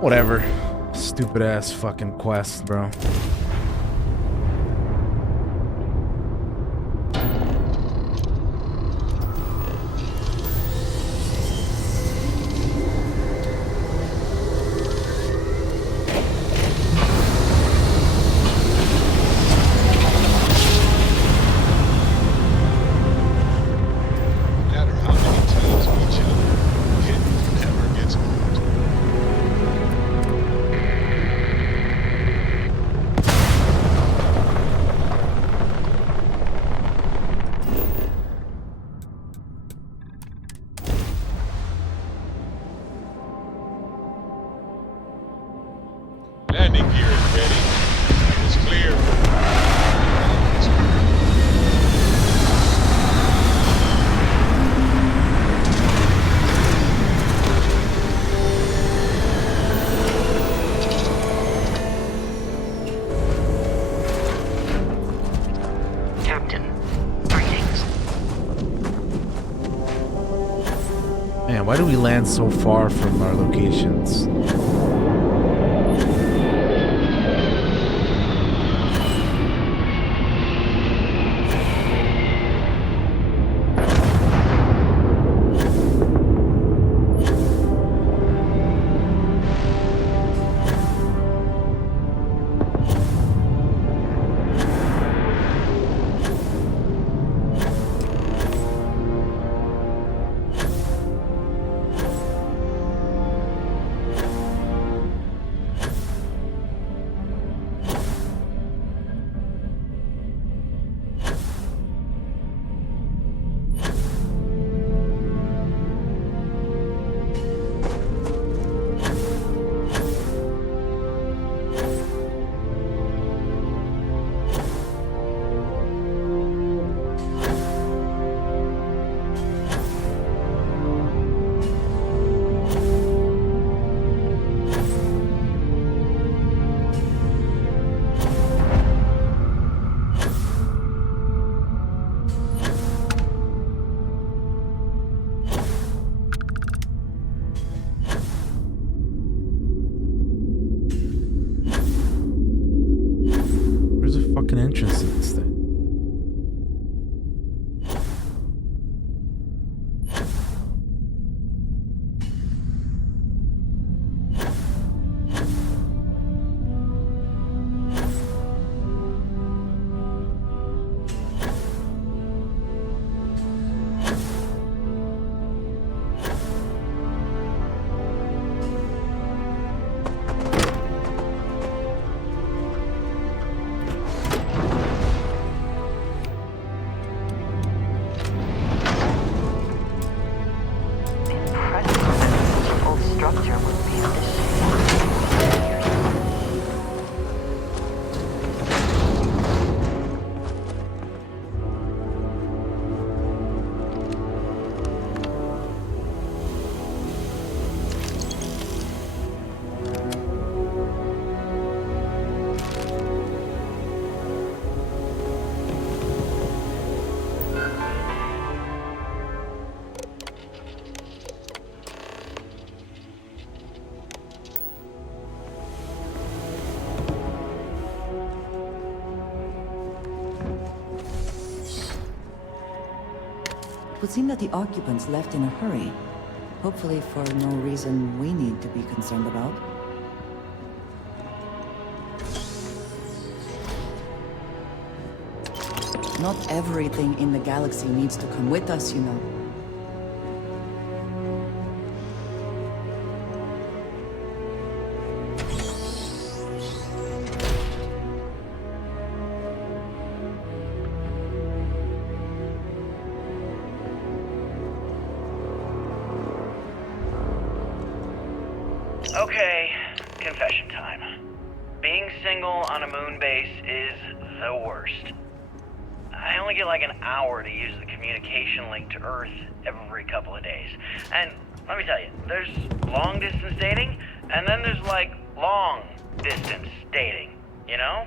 Whatever. Stupid ass fucking quest, bro. Landing gear is ready. It's clear. Captain, greetings. Man, why do we land so far from our locations? Fucking entrance to this thing. It would seem that the occupants left in a hurry. Hopefully for no reason we need to be concerned about. Not everything in the galaxy needs to come with us, you know. Okay, confession time. Being single on a moon base is the worst. I only get like an hour to use the communication link to Earth every couple of days. And let me tell you, there's long distance dating, and then there's like long distance dating, you know?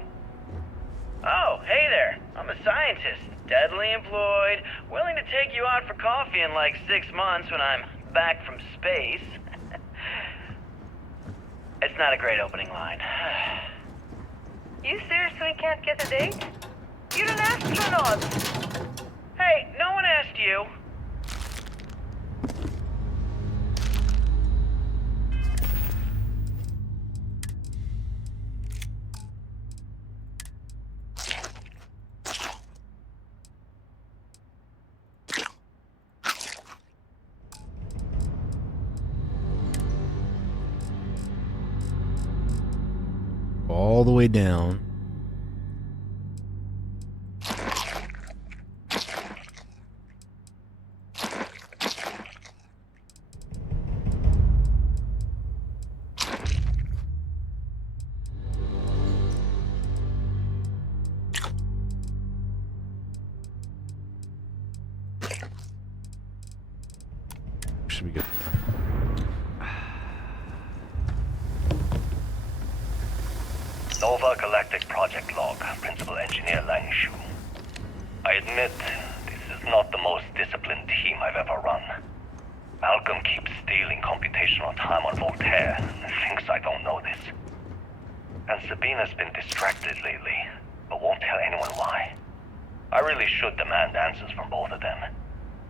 Oh, hey there, I'm a scientist, deadly employed, willing to take you out for coffee in like 6 months when I'm back from space. It's not a great opening line. You seriously can't get a date? You're an astronaut. Hey, no one asked you. All the way down. Should be good. Nova Galactic Project Log, Principal Engineer Lang Shu. I admit, this is not the most disciplined team I've ever run. Malcolm keeps stealing computational time on Voltaire and thinks I don't know this. And Sabina's been distracted lately, but won't tell anyone why. I really should demand answers from both of them.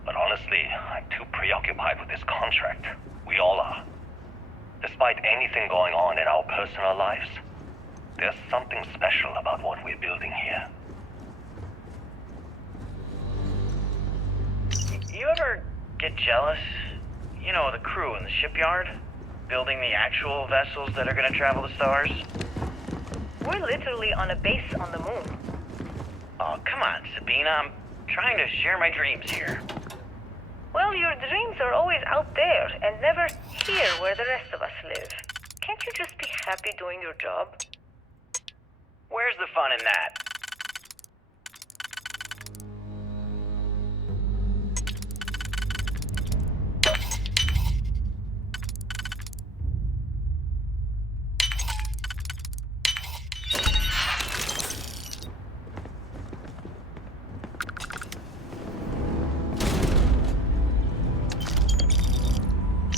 But honestly, I'm too preoccupied with this contract. We all are. Despite anything going on in our personal lives, there's something special about what we're building here. You ever get jealous? You know, the crew in the shipyard? Building the actual vessels that are gonna travel the stars? We're literally on a base on the moon. Oh, come on, Sabina. I'm trying to share my dreams here. Well, your dreams are always out there and never here where the rest of us live. Can't you just be happy doing your job? Where's the fun in that?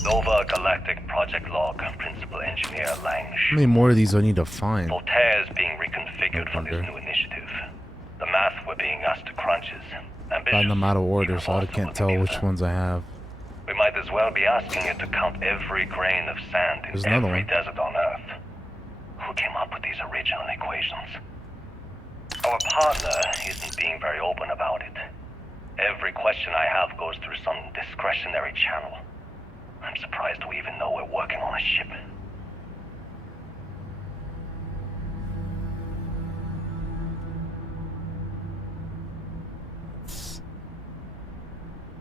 Nova Galactic Project Log, Principal Engineer Lang How Shu. many more of these do I need to find? Voltaire is being reconfigured for this Okay. new initiative. The math we're being asked to crunch is ambitious. Gotten them out of order, even so I faster can't than tell we which thought. ones I have. We might as well be asking it to count every grain of sand There's in another every one. desert on Earth. Who came up with these original equations? Our partner isn't being very open about it. Every question I have goes through some discretionary channel. I'm surprised we even know we're working on a ship.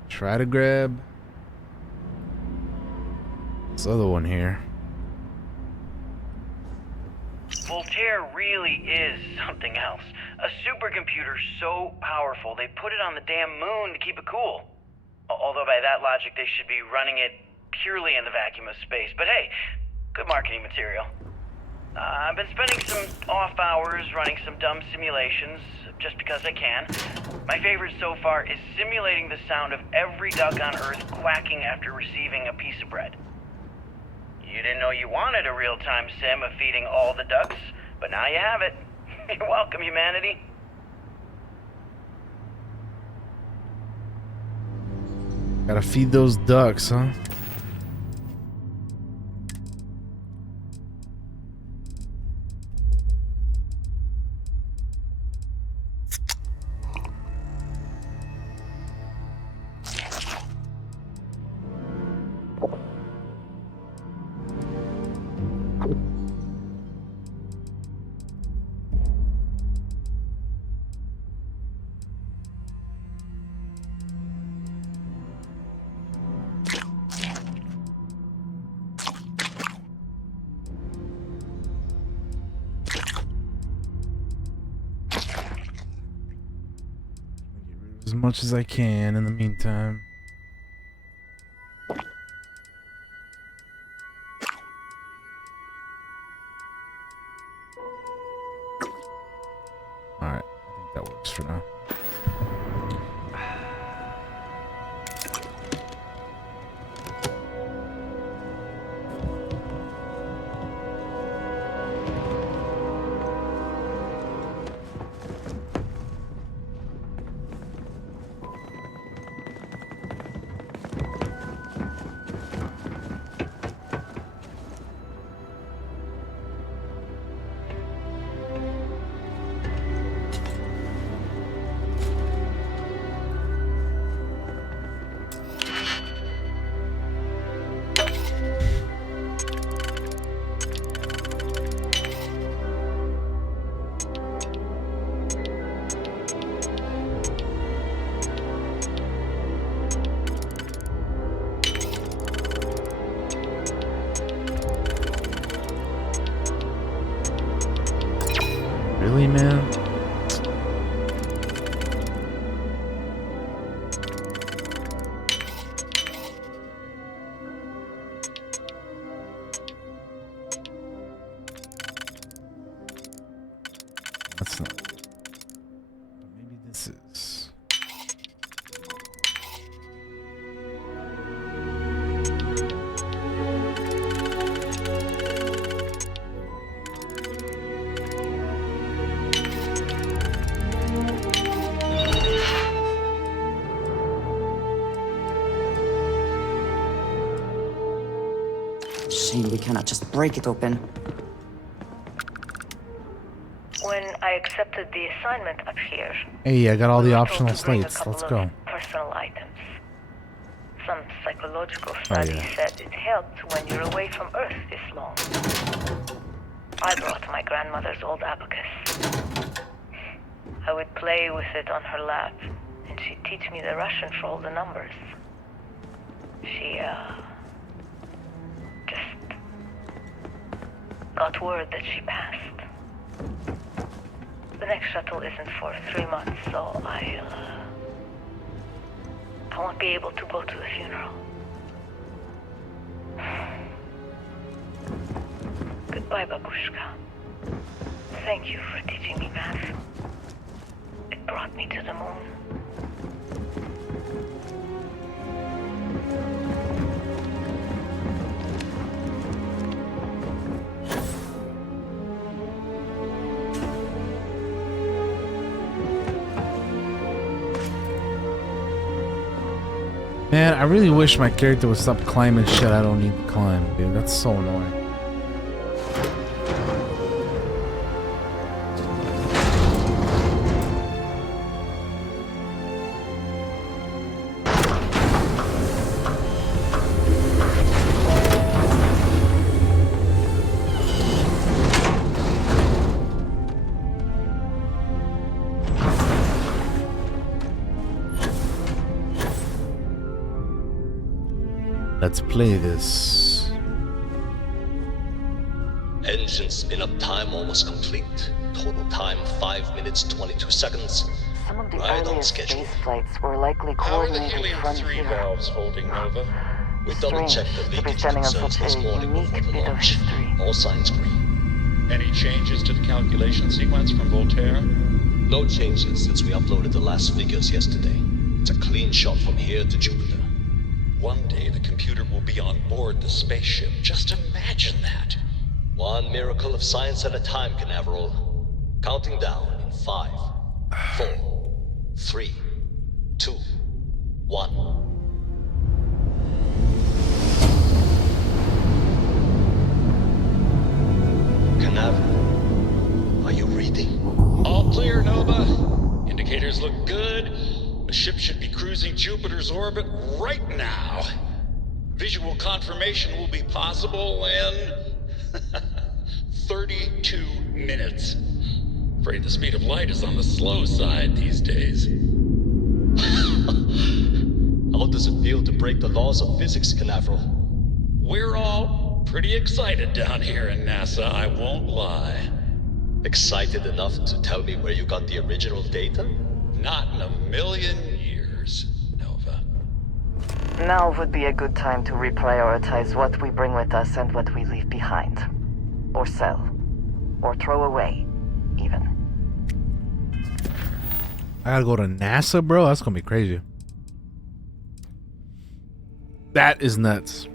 Try to grab this other one here. Voltaire really is something else. A supercomputer so powerful they put it on the damn moon to keep it cool. Although by that logic they should be running it purely in the vacuum of space. But hey, good marketing material. I've been spending some off hours running some dumb simulations, just because I can. My favorite so far is simulating the sound of every duck on Earth quacking after receiving a piece of bread. You didn't know you wanted a real-time sim of feeding all the ducks, but now you have it. You're welcome, humanity. Gotta feed those ducks, huh? As much as I can in the meantime. Alright, I think that works for now. Really, man? That's not. Maybe this is. Shame we cannot just break it open. When I accepted the assignment up here, Hey, I got all we the were optional told to bring a slates. couple Let's of go. Personal items. Some psychological study yeah. said it helped when you're away from Earth this long. I brought my grandmother's old abacus. I would play with it on her lap, and she'd teach me the Russian for all the numbers. She, just got word that she passed. The next shuttle isn't for 3 months, so I won't be able to go to the funeral. Goodbye, Babushka. Thank you for teaching me math. It brought me to the moon. Man, I really wish my character would stop climbing shit I don't need to climb, dude. That's so annoying. Let's play this. Engine spin-up time almost complete. Total time 5 minutes 22 seconds. Some of the Right on earliest schedule. space flights were likely How are the coordinated from helium-3 here. valves holding, Nova? We double-checked the Strange to be leakage standing on concerns such this a morning unique before the bit of launch. history. All signs green. Any changes to the calculation sequence from Voltaire? No changes since we uploaded the last figures yesterday. It's a clean shot from here to Jupiter. One day the computer will be on board the spaceship. Just imagine that. One miracle of science at a time, Canaveral. Counting down in 5, 4, 3, 2, 1. Canaveral, are you reading? All clear, Nova. Indicators look good. The ship should be cruising Jupiter's orbit right now. Visual confirmation will be possible in 32 minutes. Afraid the speed of light is on the slow side these days. How does it feel to break the laws of physics, Canaveral? We're all pretty excited down here in NASA, I won't lie. Excited enough to tell me where you got the original data? Not in a million years, Nova. Now would be a good time to reprioritize what we bring with us and what we leave behind. Or sell. Or throw away, even. I gotta go to NASA, bro? That's gonna be crazy. That is nuts.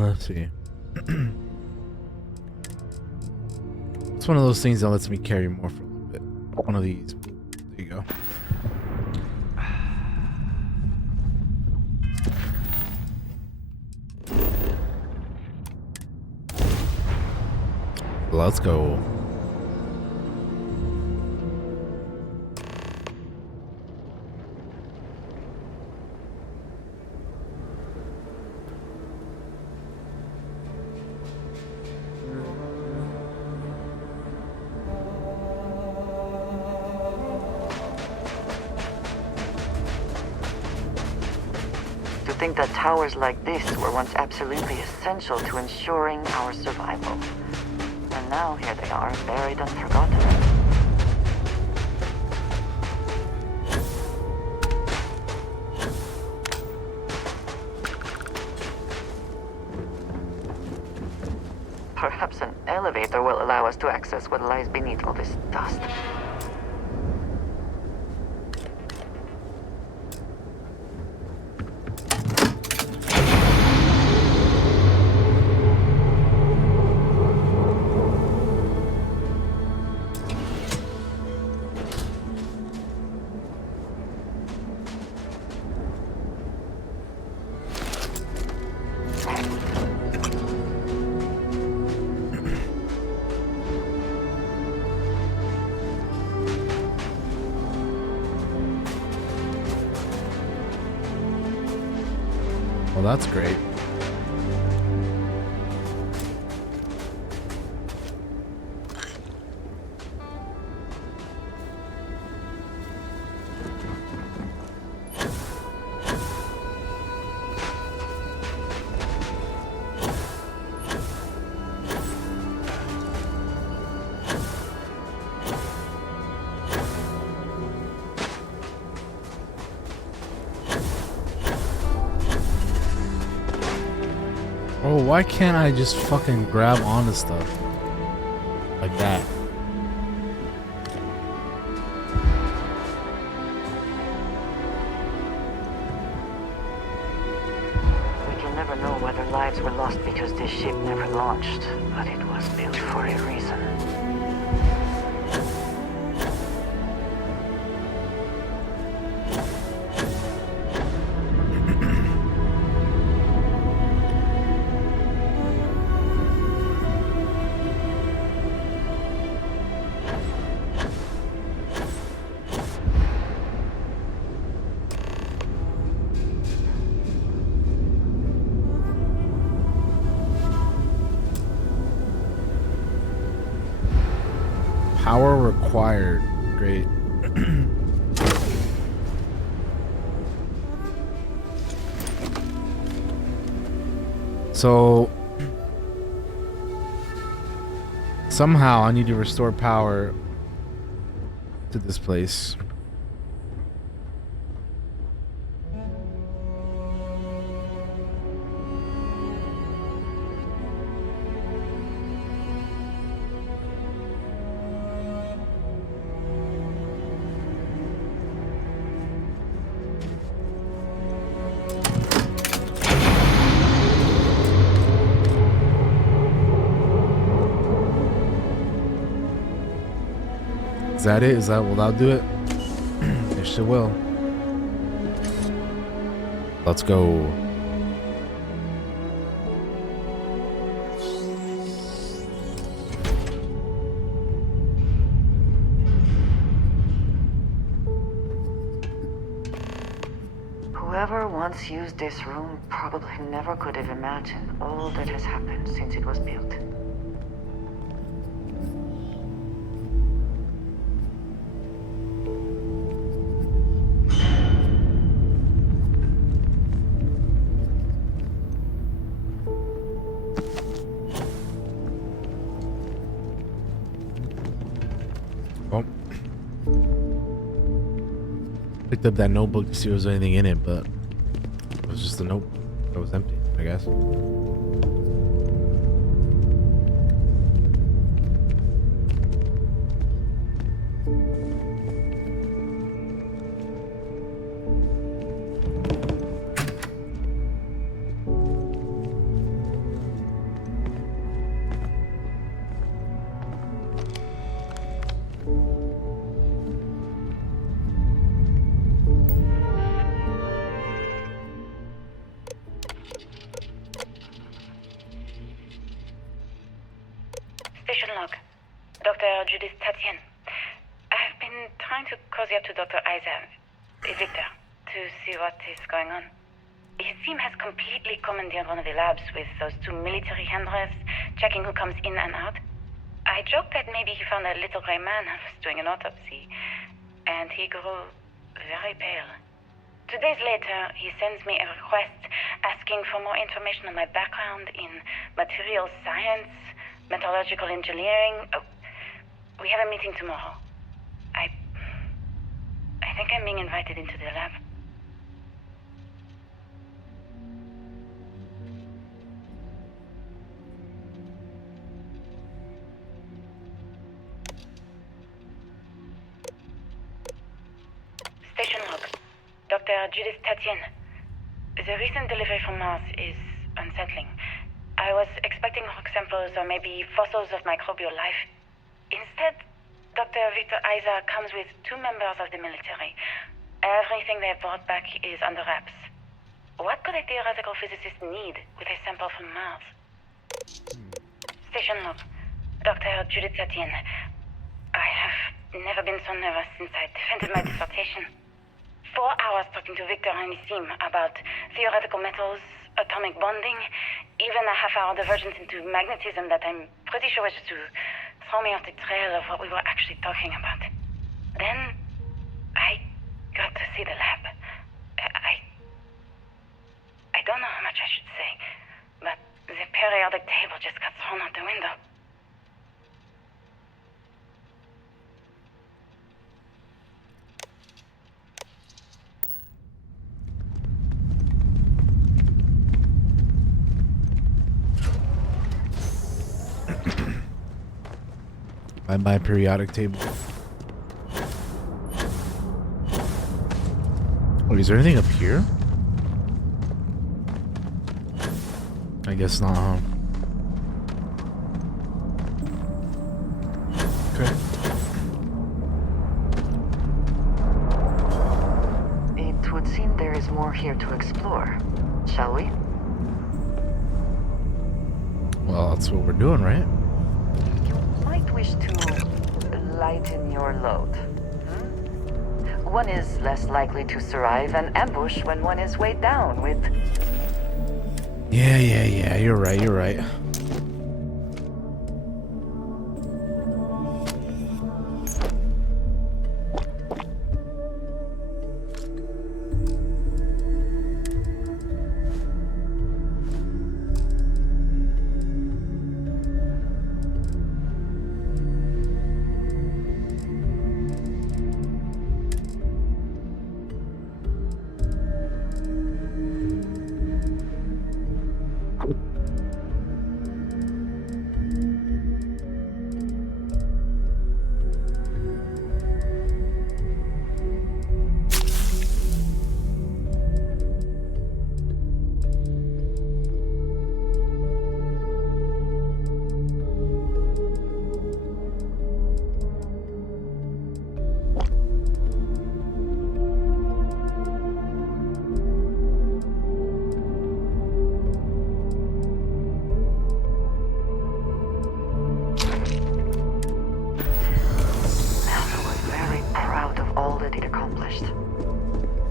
Let's see. It's one of those things that lets me carry more for a little bit. One of these. There you go. Let's go. think that towers like this were once absolutely essential to ensuring our survival. And now here they are, buried and forgotten. Perhaps an elevator will allow us to access what lies beneath all this dust. Well, that's great. Oh, why can't I just fucking grab onto stuff like that? We can never know whether lives were lost because this ship never launched, but it was built for a reason. Power required. Great. So somehow I need to restore power to this place. Is that it? Will that do it? It sure will. Let's go. Whoever once used this room probably never could have imagined all that has happened since it was built. Oh. Picked up that notebook to see if there was anything in it, but it was just a notebook that was empty, I guess. Station log. Dr. Judith Tatian. I've been trying to cozy up to Dr. Victor, to see what is going on. His team has completely commandeered one of the labs with those two military handlers, checking who comes in and out. I joked that maybe he found a little gray man who was doing an autopsy, and he grew very pale. 2 days later, he sends me a request asking for more information on my background in materials science, metallurgical engineering. Oh, we have a meeting tomorrow. I think I'm being invited into the lab. Station log. Dr. Judith Tatienne. The recent delivery from Mars is unsettling. I was expecting rock samples or maybe fossils of microbial life. Instead, Dr. Victor Isa comes with 2 members of the military. Everything they brought back is under wraps. What could a theoretical physicist need with a sample from Mars? Station log. Dr. Judith Tatienne. I have never been so nervous since I defended my dissertation. 4 hours talking to Victor and his team about theoretical metals, atomic bonding, even a half-hour divergence into magnetism that I'm pretty sure was to throw me off the trail of what we were actually talking about. Then, I got to see the lab. I don't know how much I should say, but the periodic table just got thrown out the window. Bye-bye periodic table. Wait, is there anything up here? I guess not, huh? Okay. It would seem there is more here to explore. Shall we? Well, that's what we're doing, right? You might wish to lighten your load. One is less likely to survive an ambush when one is weighed down with... Yeah, you're right.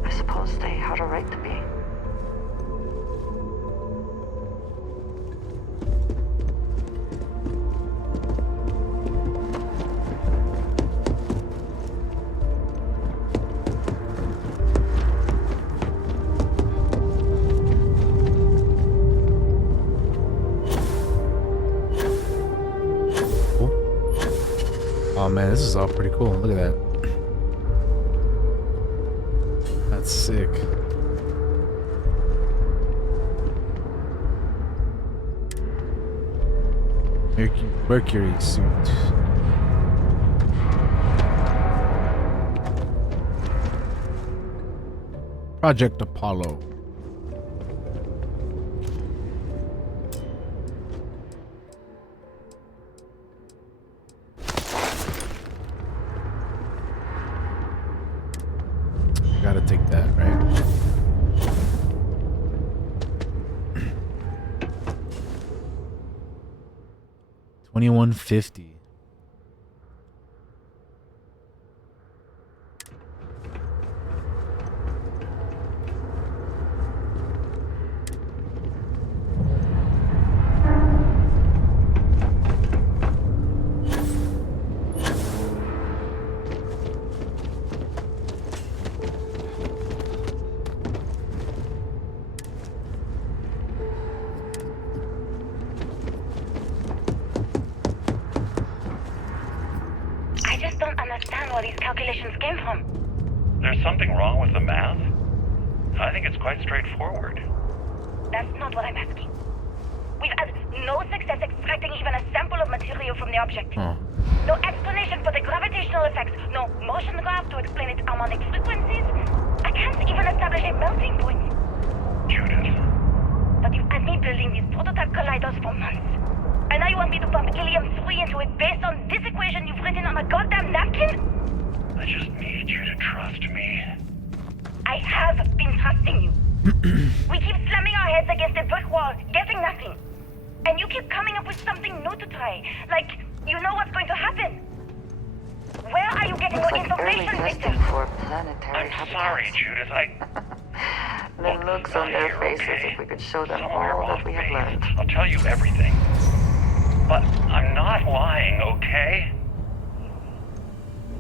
I suppose they had a right to be. Cool. Oh man, this is all pretty cool. Look at that. That's sick. Mercury suit. Project Apollo. Gotta take that, right? $21.50. just don't understand where these calculations came from. There's something wrong with the math? I think it's quite straightforward. That's not what I'm asking. We've had no success extracting even a sample of material from the object. Huh. No explanation for the gravitational effects. No motion graph to explain its harmonic frequencies. I can't even establish a melting point. Judith, But you had me building these prototype colliders for months. And now you want me to pump helium-3 into it based on this equation you've written on a goddamn napkin? I just need you to trust me. I have been trusting you. We keep slamming our heads against a brick wall, getting nothing. And you keep coming up with something new to try. Like, you know what's going to happen. Where are you getting Looks more like early information, testing Victor? for planetary I'm habitats. sorry, Judith. The Look, looks not on their here, faces okay? if we could show them Somewhere all off that we have base. learned. I'll tell you everything. But I'm not lying, okay?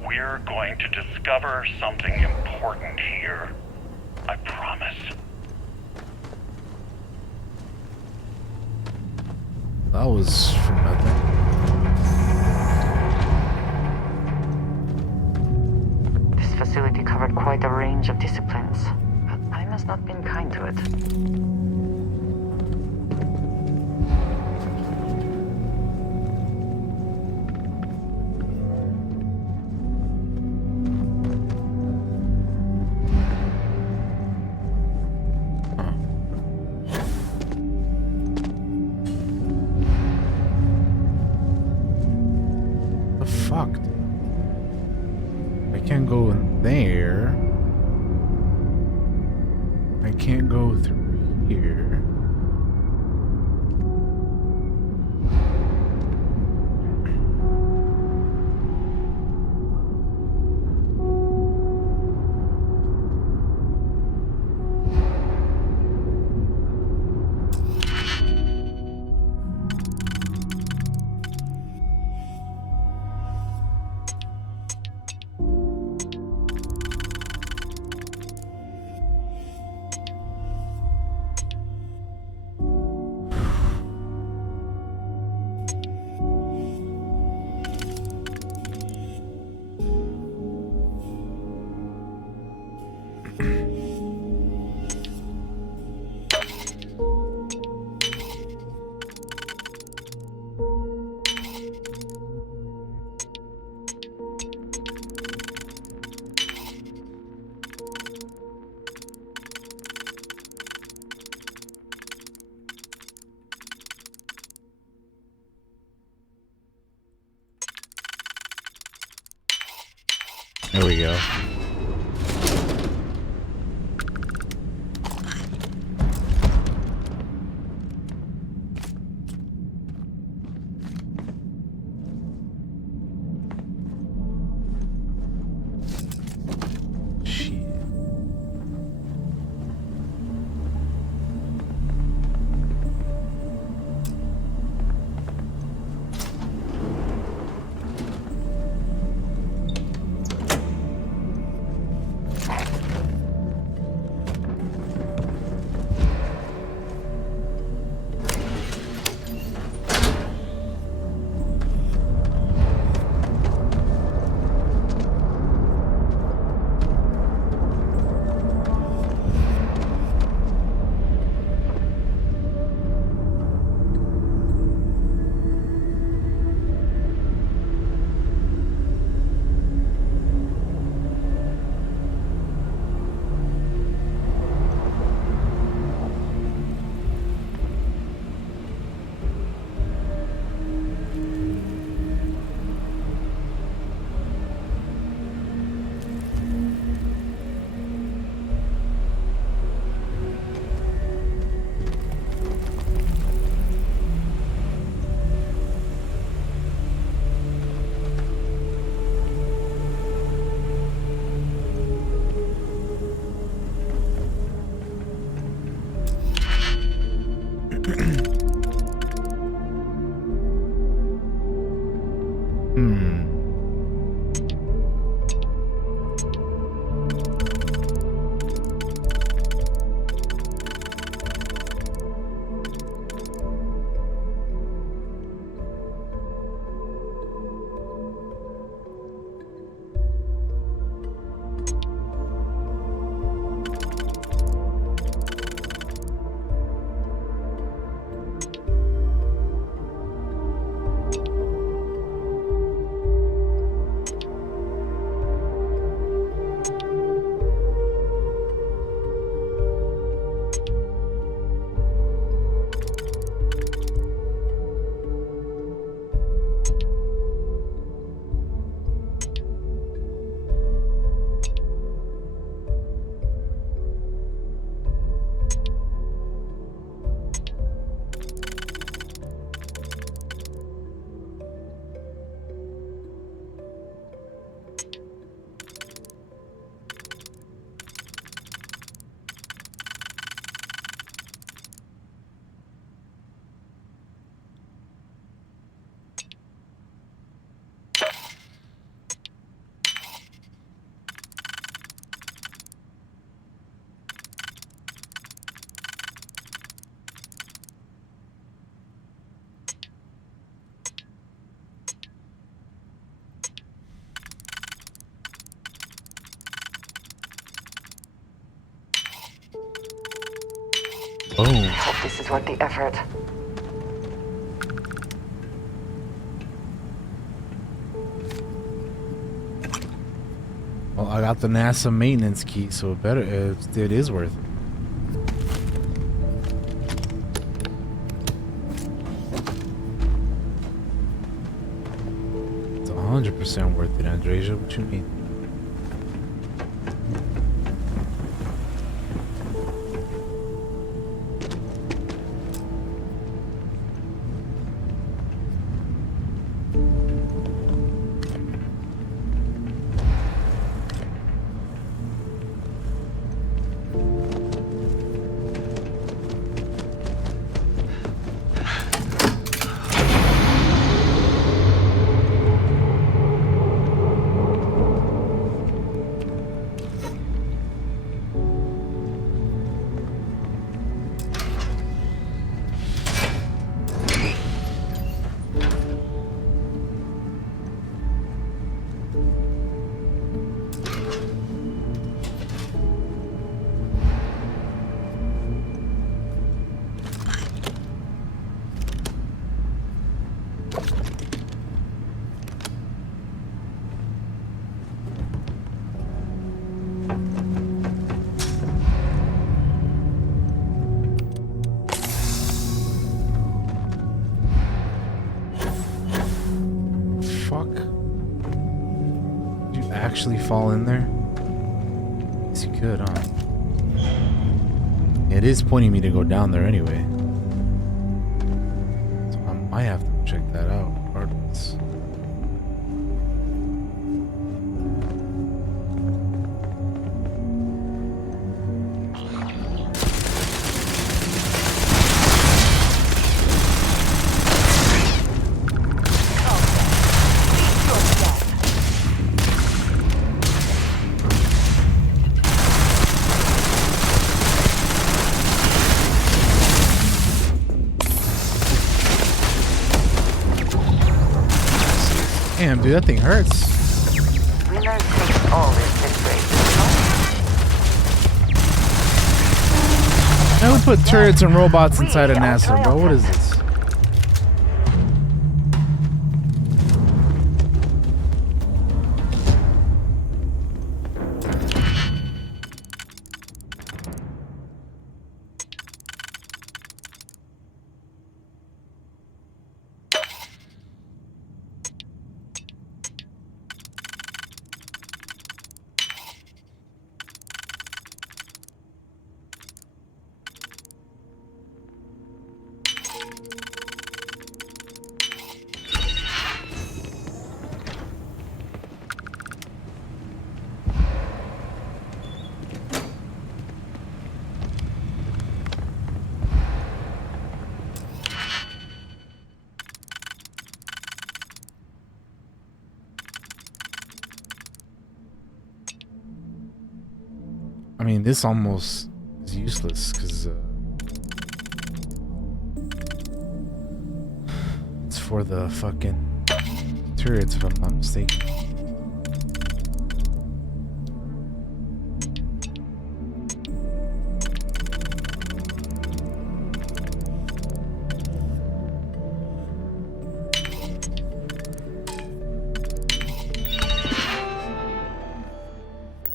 We're going to discover something important here. I promise. That was for nothing. This facility covered quite a range of disciplines, but I must not been kind to it. The fuck? I can't go in there. I can't go through here. There we go. Shit. Boom. I hope this is worth the effort. Well, I got the NASA maintenance key, so it is worth it. It's 100% worth it, Andreja. What you mean? Actually fall in there? Yes, you could, huh? It is pointing me to go down there anyway. So I might have to check that out regardless. Damn, dude, that thing hurts. Winner takes all is this race. Now we put turrets and robots inside of NASA, bro. What is this? I mean, this almost is useless because it's for the fucking turrets, if I'm not mistaken.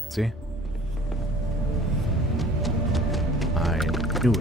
See? I knew it.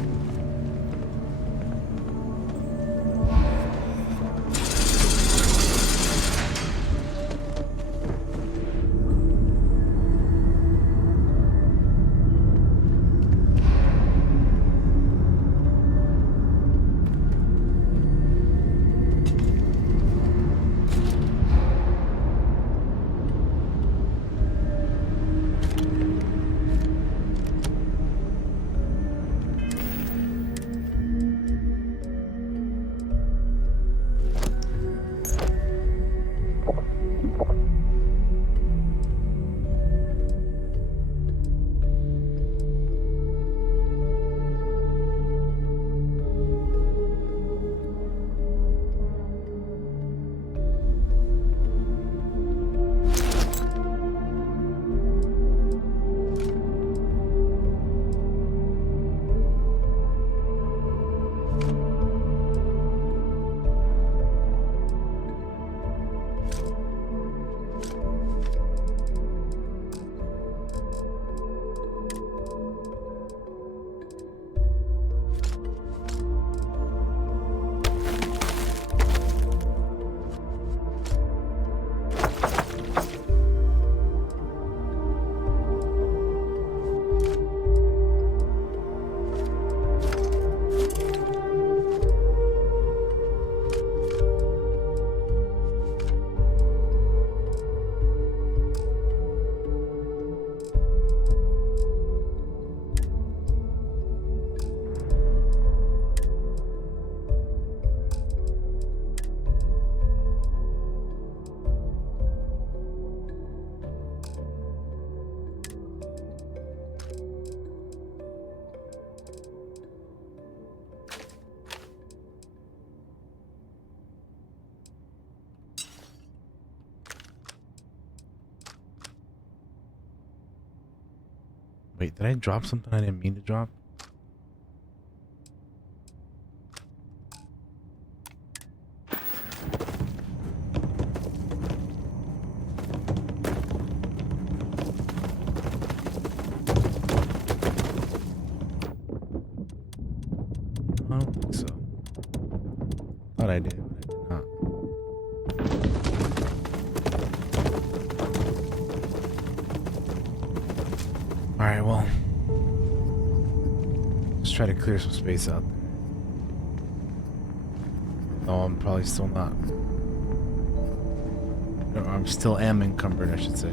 Wait, did I drop something I didn't mean to drop? I don't think so. Thought I did, but I did not. Alright, well. Let's try to clear some space out there. No, I'm probably still not. Or I'm still am encumbered, I should say.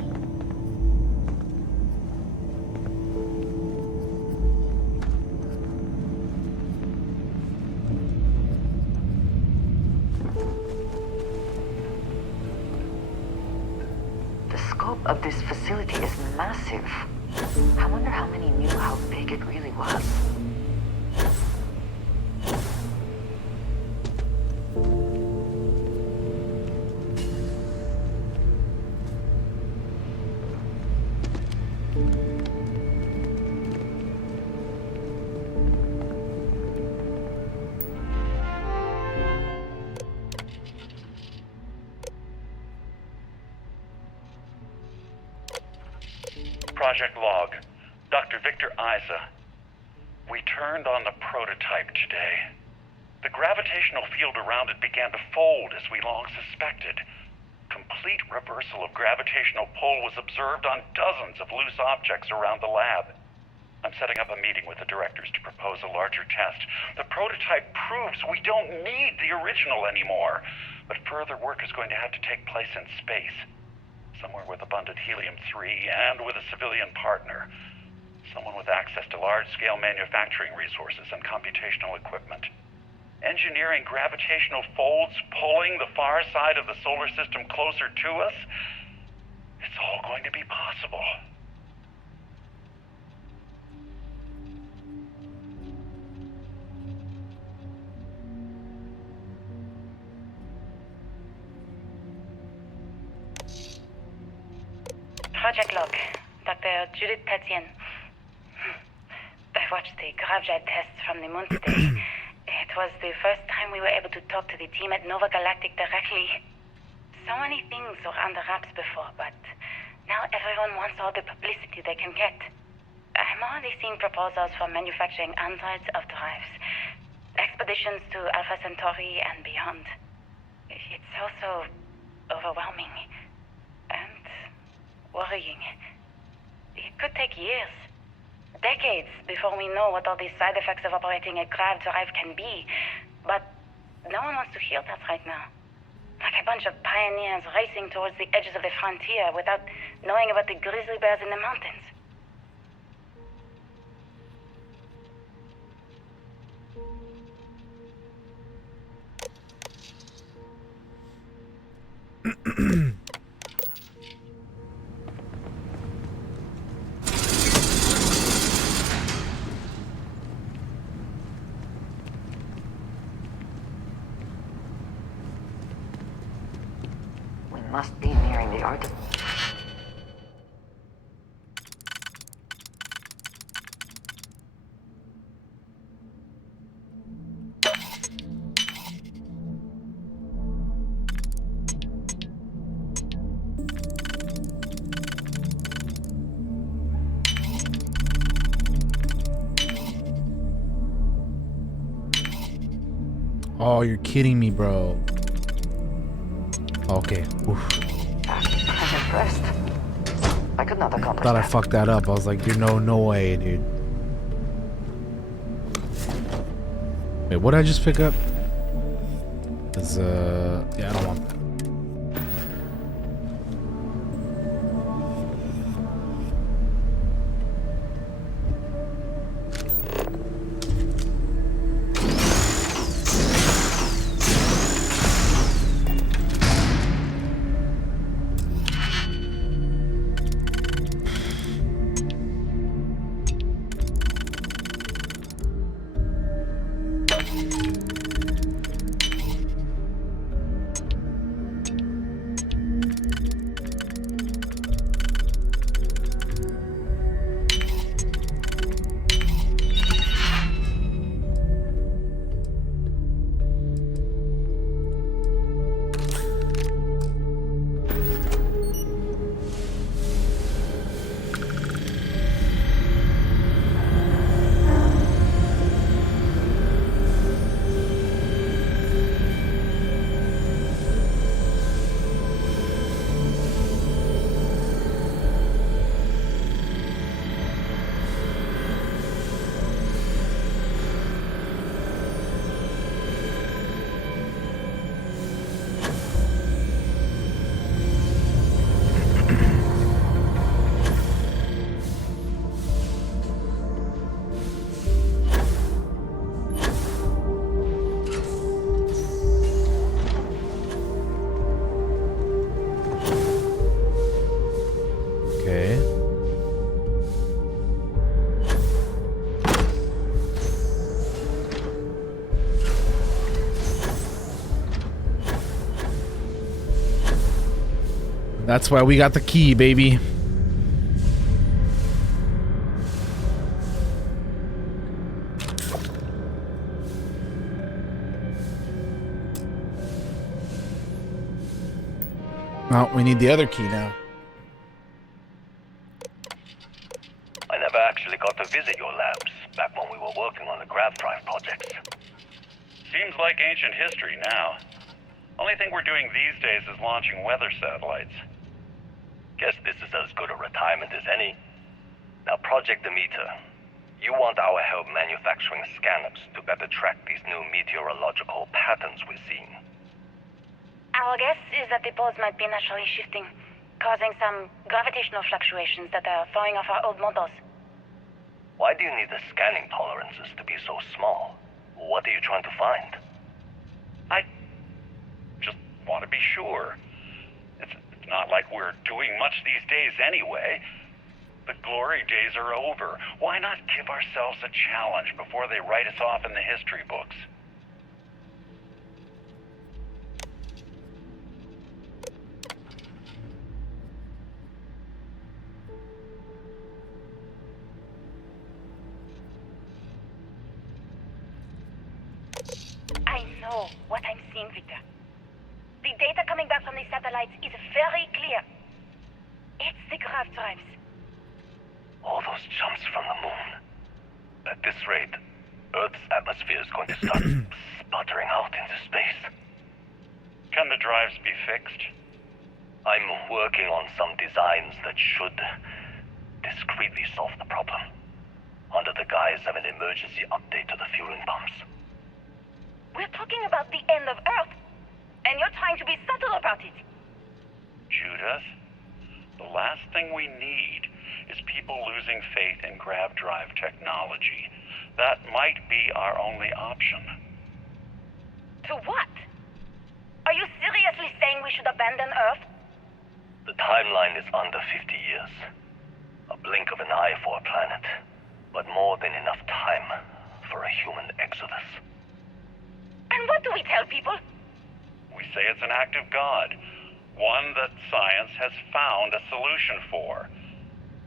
The scope of this facility is massive. I wonder how many knew how big it really was. Project Log. Dr. Victor Isa. We turned on the prototype today. The gravitational field around it began to fold as we long suspected. Complete reversal of gravitational pull was observed on dozens of loose objects around the lab. I'm setting up a meeting with the directors to propose a larger test. The prototype proves we don't need the original anymore, but further work is going to have to take place in space. Somewhere with abundant helium-3 and with a civilian partner. Someone with access to large-scale manufacturing resources and computational equipment. Engineering gravitational folds pulling the far side of the solar system closer to us. It's all going to be possible. Project Log, Dr. Judith Tatian. I watched the gravjet tests from the moon today. It was the first time we were able to talk to the team at Nova Galactic directly. So many things were under wraps before, but now everyone wants all the publicity they can get. I'm already seeing proposals for manufacturing androids of drives, expeditions to Alpha Centauri and beyond. It's also overwhelming and worrying. It could take years, decades, before we know what all these side effects of operating a grav drive can be. But no one wants to hear that right now. Like a bunch of pioneers racing towards the edges of the frontier without knowing about the grizzly bears in the mountains. We must be nearing the Arctic. Oh, you're kidding me, bro. Okay. Oof. I'm impressed. I could not accomplish Thought I that. fucked that up. I was like, dude, no way, dude. Wait, what did I just pick up? Yeah, I don't want that. That's why we got the key, baby. Well, we need the other key now. I never actually got to visit your labs back when we were working on the grav drive projects. Seems like ancient history now. Only thing we're doing these days is launching weather satellites. Guess this is as good a retirement as any. Now, Project Demeter, you want our help manufacturing scanners to better track these new meteorological patterns we're seeing. Our guess is that the poles might be naturally shifting, causing some gravitational fluctuations that are throwing off our old models. Why do you need the scanning tolerances to be so small? What are you trying to find? I just want to be sure. It's not like we're doing much these days anyway. The glory days are over. Why not give ourselves a challenge before they write us off in the history books? I know what I'm seeing, Victor. The data coming back from the satellites is very clear. It's the grav drives. All those jumps from the moon. At this rate, Earth's atmosphere is going to start sputtering out into space. Can the drives be fixed? I'm working on some designs that should discreetly solve the problem, under the guise of an emergency update to the fueling pumps. We're talking about the end of Earth, and you're trying to be subtle about it. Judith, the last thing we need is people losing faith in grav drive technology. That might be our only option. To what? Are you seriously saying we should abandon Earth? The timeline is under 50 years. A blink of an eye for a planet, but more than enough time for a human exodus. And what do we tell people? We say it's an act of God, one that science has found a solution for.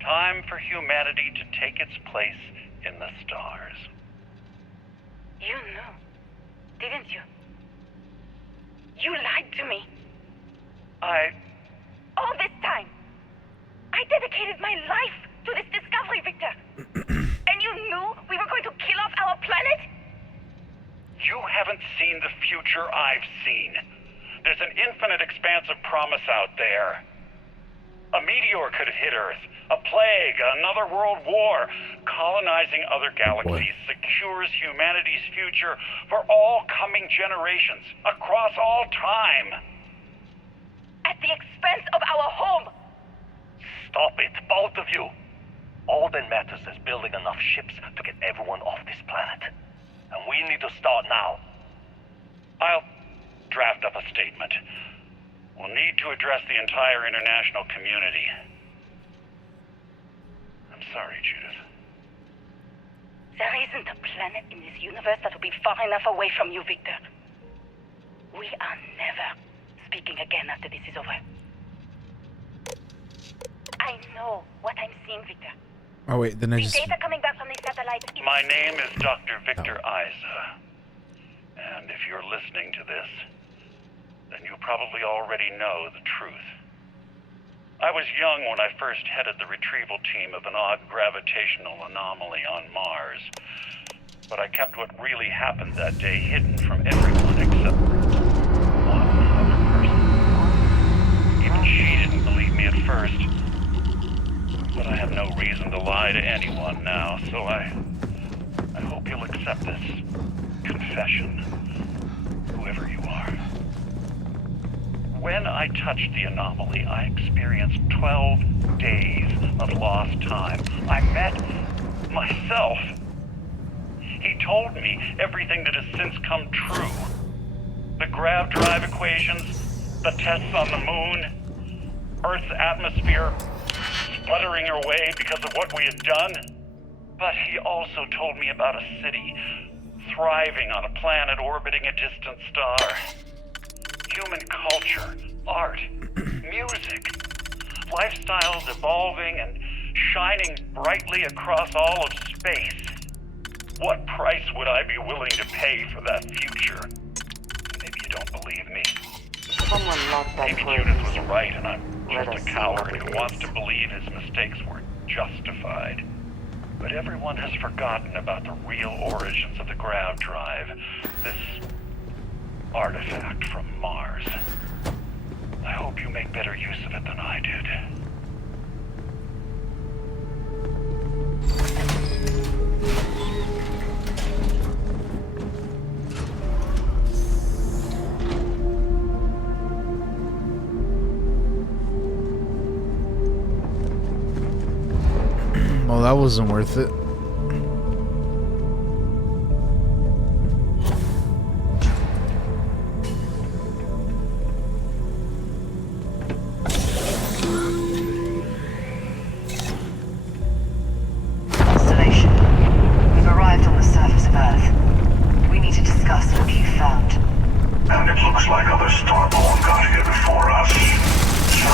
Time for humanity to take its place in the stars. You knew, didn't you? You lied to me. All this time, I dedicated my life to this discovery, Victor. And you knew we were going to kill off our planet? You haven't seen the future I've seen. There's an infinite expanse of promise out there. A meteor could hit Earth, a plague, another world war. Colonizing other galaxies secures humanity's future for all coming generations, across all time. At the expense of our home. Stop it, both of you. All that matters is building enough ships to get everyone off this planet. And we need to start now. I'll draft up a statement. We'll need to address the entire international community. I'm sorry, Judith. There isn't a planet in this universe that will be far enough away from you, Victor. We are never speaking again after this is over. I know what I'm seeing, Victor. Oh wait, then I The just... data coming back from the satellites is... My name is Dr. Victor Isa. And if you're listening to this, then you probably already know the truth. I was young when I first headed the retrieval team of an odd gravitational anomaly on Mars. But I kept what really happened that day hidden from everyone except one other person. Even she didn't believe me at first. But I have no reason to lie to anyone now, so I hope you'll accept this confession, whoever you are. When I touched the anomaly, I experienced 12 days of lost time. I met myself. He told me everything that has since come true. The grav drive equations, the tests on the moon, Earth's atmosphere sputtering away because of what we had done. But he also told me about a city thriving on a planet orbiting a distant star. Human culture, art, music, lifestyles evolving and shining brightly across all of space. What price would I be willing to pay for that future? Maybe you don't believe me. Someone locked that Maybe for a Judith was reason. right and I'm Let just us a see coward what who it wants is. to believe his mistakes were justified. But everyone has forgotten about the real origins of the grav drive. This artifact from Mars. I hope you make better use of it than I did. Well, that wasn't worth it. Constellation, we've arrived on the surface of Earth. We need to discuss what you found. And it looks like other Starborn got here before us. So,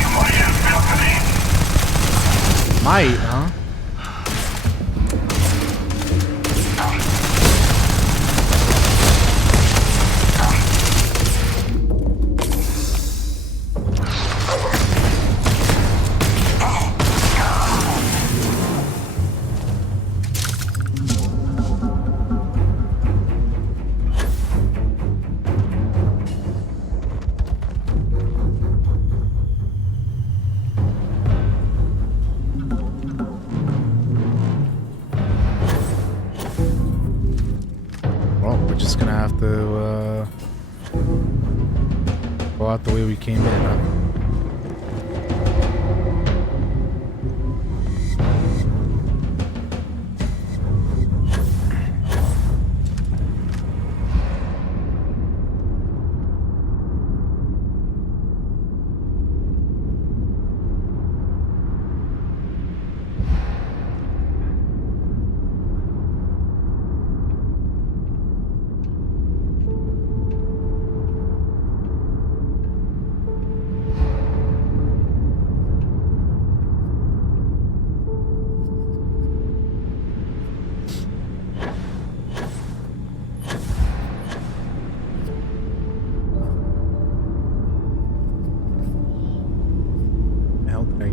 you might have company. Might, huh? Well, we're just gonna have to go out the way we came in, huh? Hell, did I...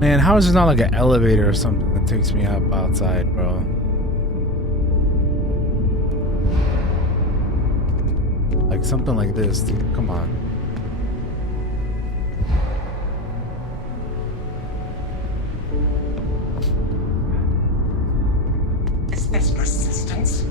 Man, how is there not like an elevator or something that takes me up outside, bro? Like something like this, dude. Come on. Is this resistance?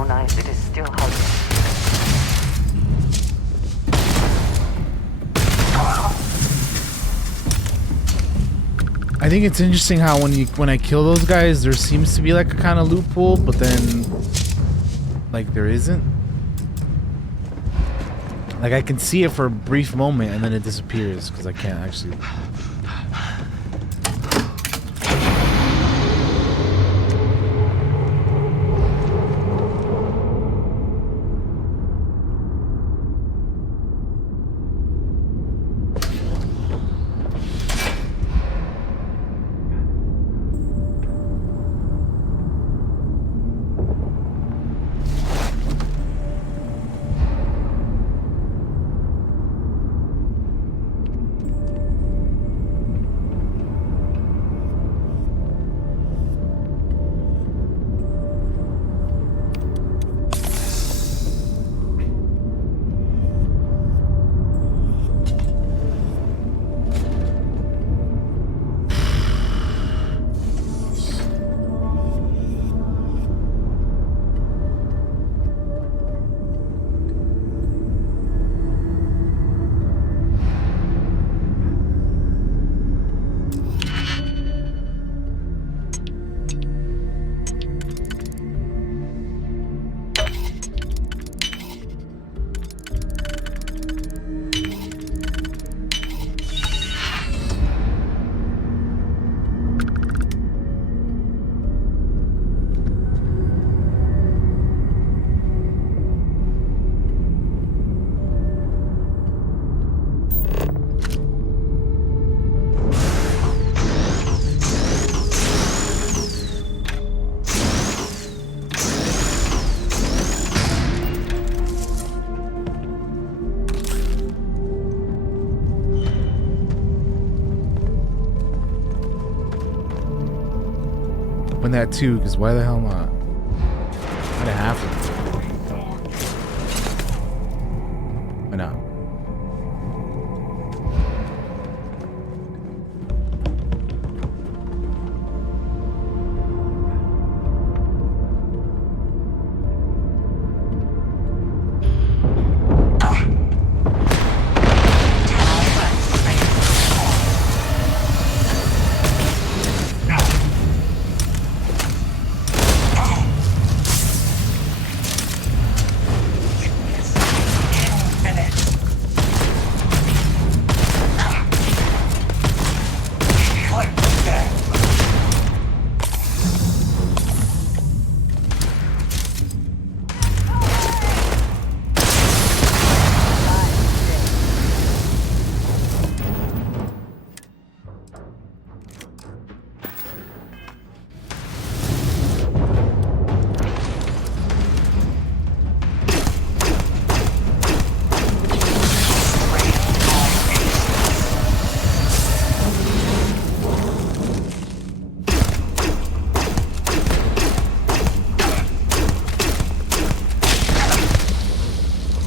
own eyes, it is still hugging. I think it's interesting how when I kill those guys, there seems to be like a kind of loophole, but then like there isn't. Like I can see it for a brief moment and then it disappears because I can't actually. That too, because why the hell not? I'd have to. Why not?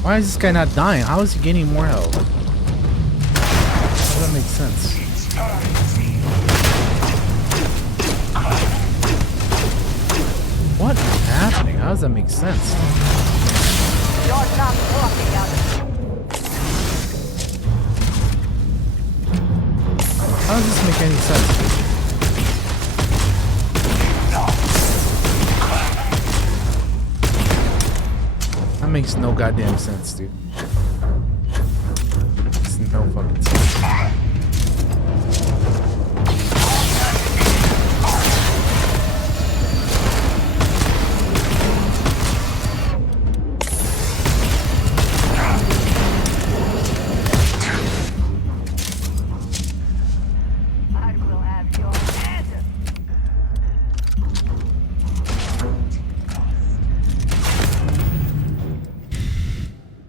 Why is this guy not dying? How is he gaining more health? How does that make sense? What is happening? How does that make sense? You're not walking out of How does this make any sense? That makes no goddamn sense, dude. Makes no fucking sense.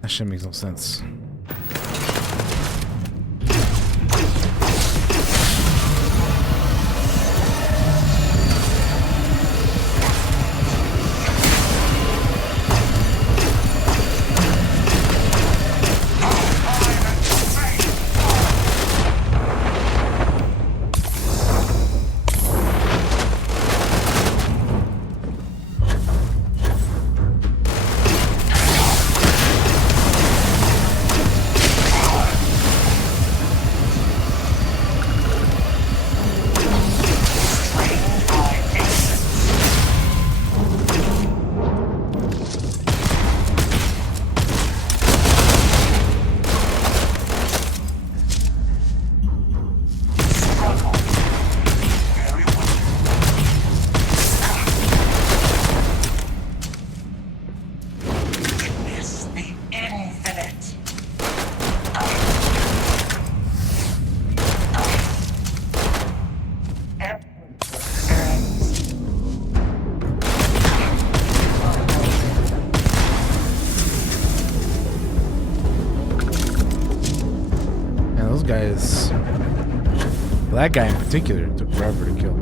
That shit makes no sense. That guy in particular took forever to kill.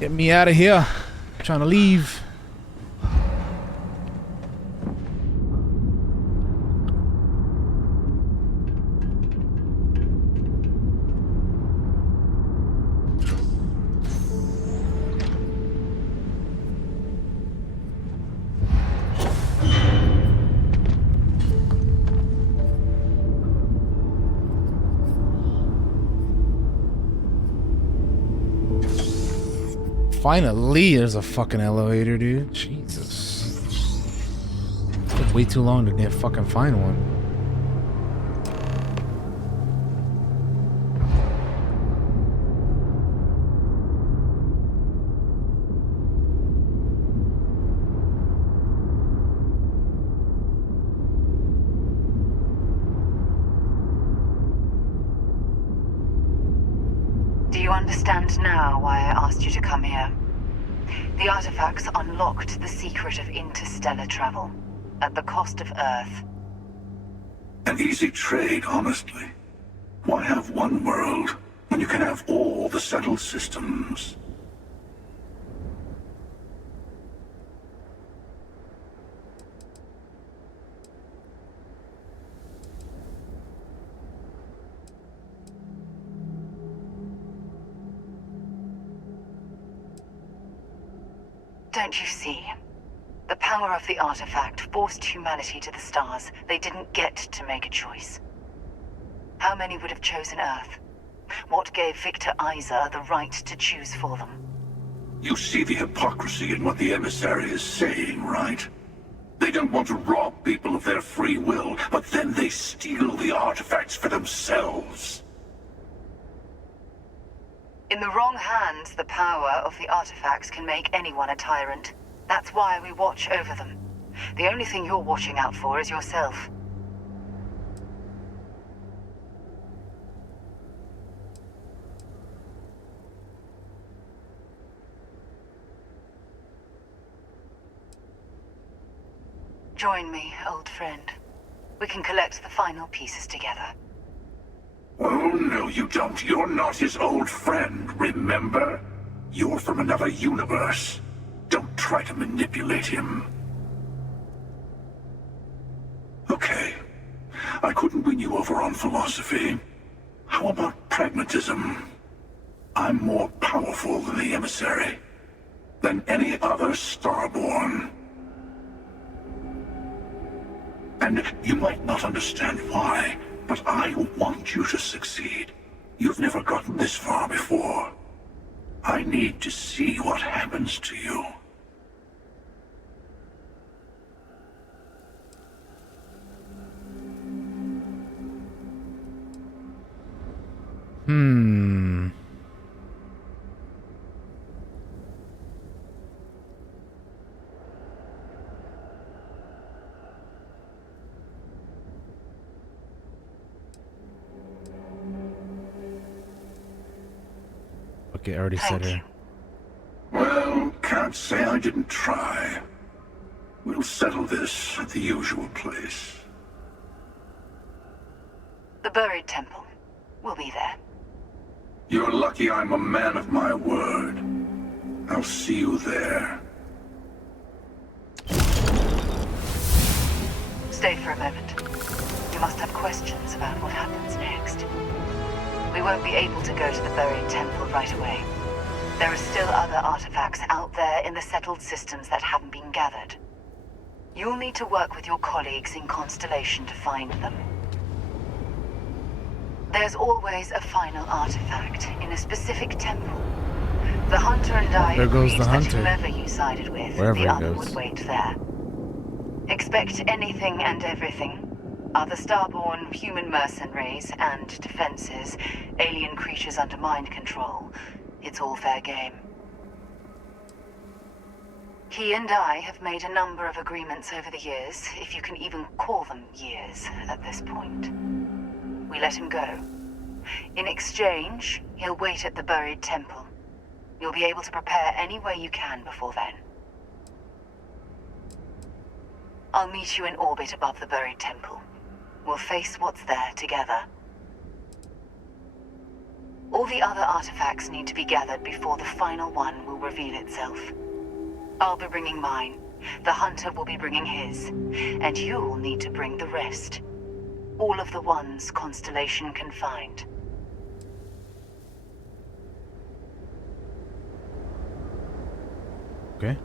Get me out of here. I'm trying to leave. Finally, there's a fucking elevator, dude. Jesus. It took way too long to get fucking find one. Do you understand now why I asked you to come here? The artifacts unlocked the secret of interstellar travel, at the cost of Earth. An easy trade, honestly. Why have one world when you can have all the settled systems? Don't you see? The power of the artifact forced humanity to the stars. They didn't get to make a choice. How many would have chosen Earth? What gave Victor Isa the right to choose for them? You see the hypocrisy in what the emissary is saying, right? They don't want to rob people of their free will, but then they steal the artifacts for themselves. In the wrong hands, the power of the artifacts can make anyone a tyrant. That's why we watch over them. The only thing you're watching out for is yourself. Join me, old friend. We can collect the final pieces together. Oh, no, you don't. You're not his old friend, remember? You're from another universe. Don't try to manipulate him. Okay. I couldn't win you over on philosophy. How about pragmatism? I'm more powerful than the emissary. Than any other Starborn. And you might not understand why, but I want you to succeed. You've never gotten this far before. I need to see what happens to you. Okay, I already said her. Well, can't say I didn't try. We'll settle this at the usual place. The buried temple. We'll be there. You're lucky I'm a man of my word. I'll see you there. Stay for a moment. You must have questions about what happens next. We won't be able to go to the buried temple right away. There are still other artifacts out there in the settled systems that haven't been gathered. You'll need to work with your colleagues in Constellation to find them. There's always a final artifact in a specific temple. The hunter and I There goes agreed the that hunter. whoever you sided with, Wherever the he other goes. would wait there. Expect anything and everything. Other Starborn, human mercenaries, and defenses, alien creatures under mind control. It's all fair game. He and I have made a number of agreements over the years, if you can even call them years at this point. We let him go. In exchange, he'll wait at the buried temple. You'll be able to prepare any way you can before then. I'll meet you in orbit above the buried temple. We'll face what's there together. All the other artifacts need to be gathered before the final one will reveal itself. I'll be bringing mine. The Hunter will be bringing his. And you'll need to bring the rest. All of the ones Constellation can find. Okay.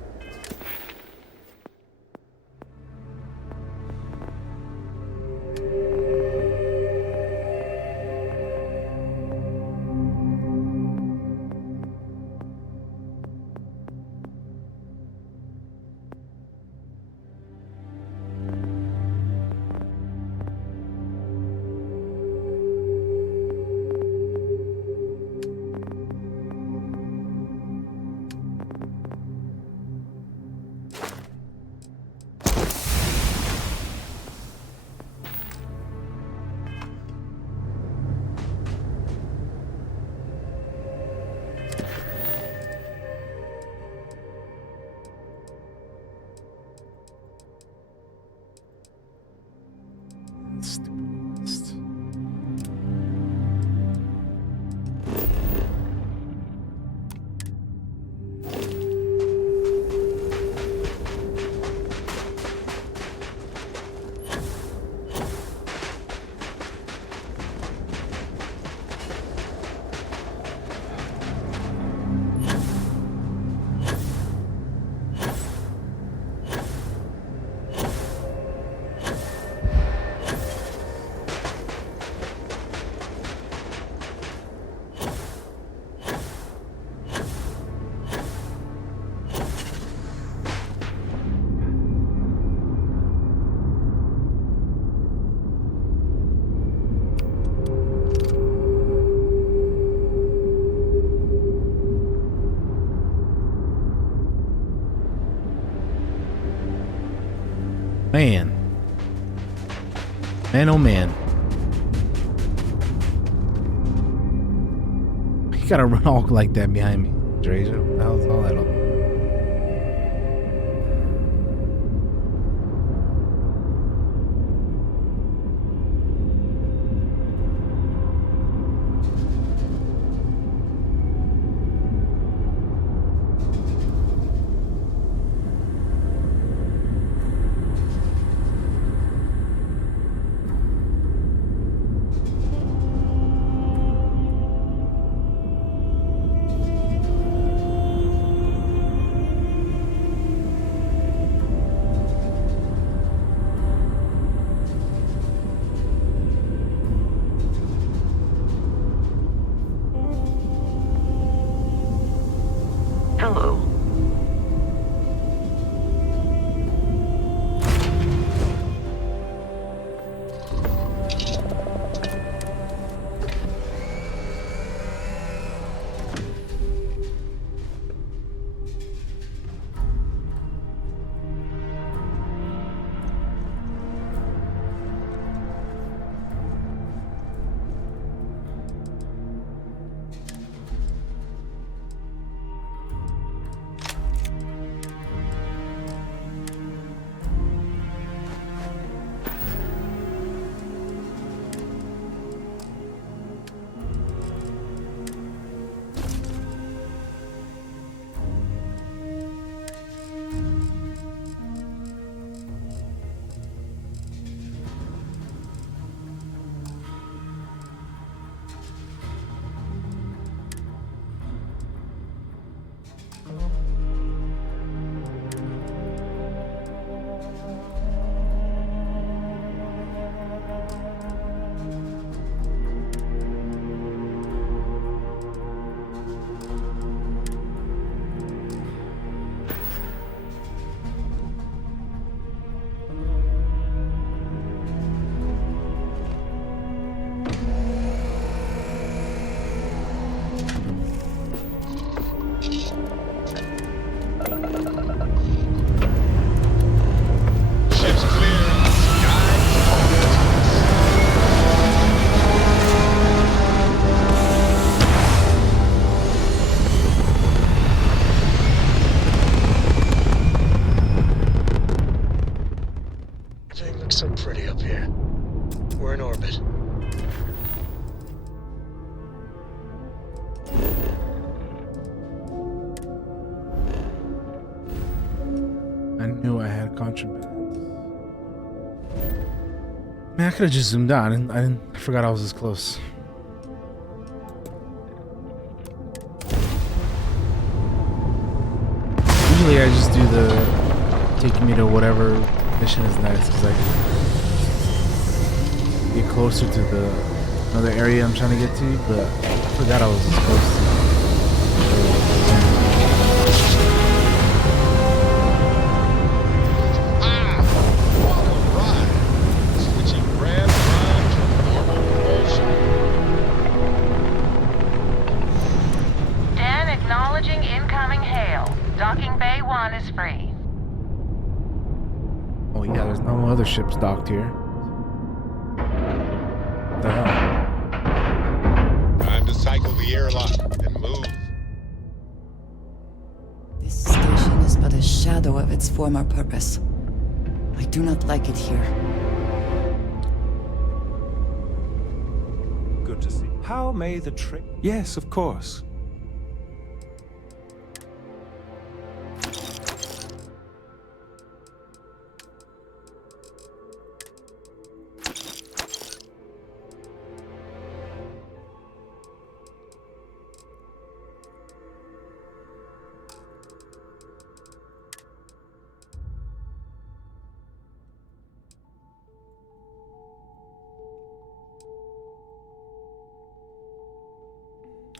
Stupid list. Man. Man, oh man. You gotta run all like that behind me, Drazer. What the hell's all that on? Hello. we're in orbit. I knew I had contraband. Man, I could have just zoomed out. I forgot I was this close. Usually I just do the take me to whatever mission is next because I can get closer to the another area I'm trying to get to, but I forgot I was this close to. Dan acknowledging incoming hail. Docking Bay 1 is free. Oh yeah, there's no other ships docked here. What the hell? Time to cycle the airlock and move. This station is but a shadow of its former purpose. I do not like it here. Good to see. How may the trick? Yes, of course.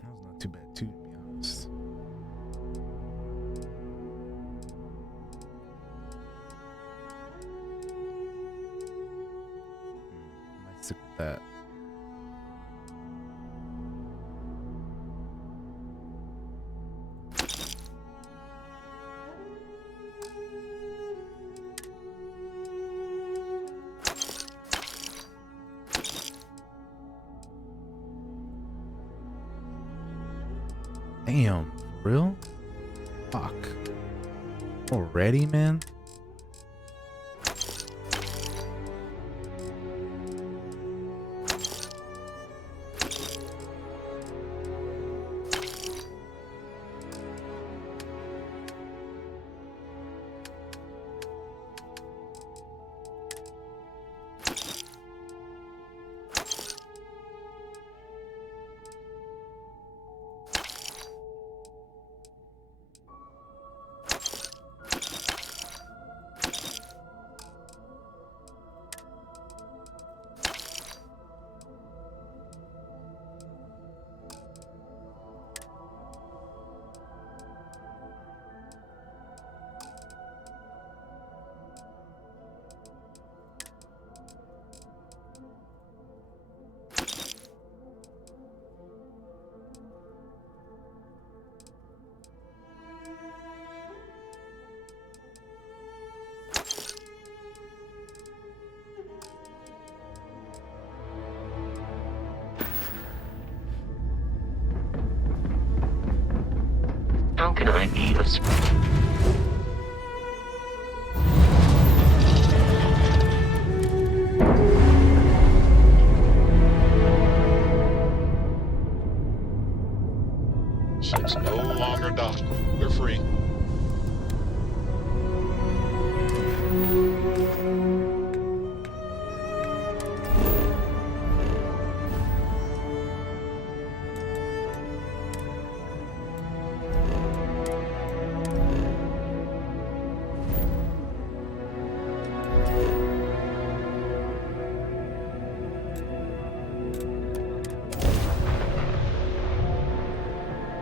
That was not too bad too, to be honest. Might stick with that. Damn, for real? Fuck. Already, man? How can I be of support? Ship's no longer docked. We're free.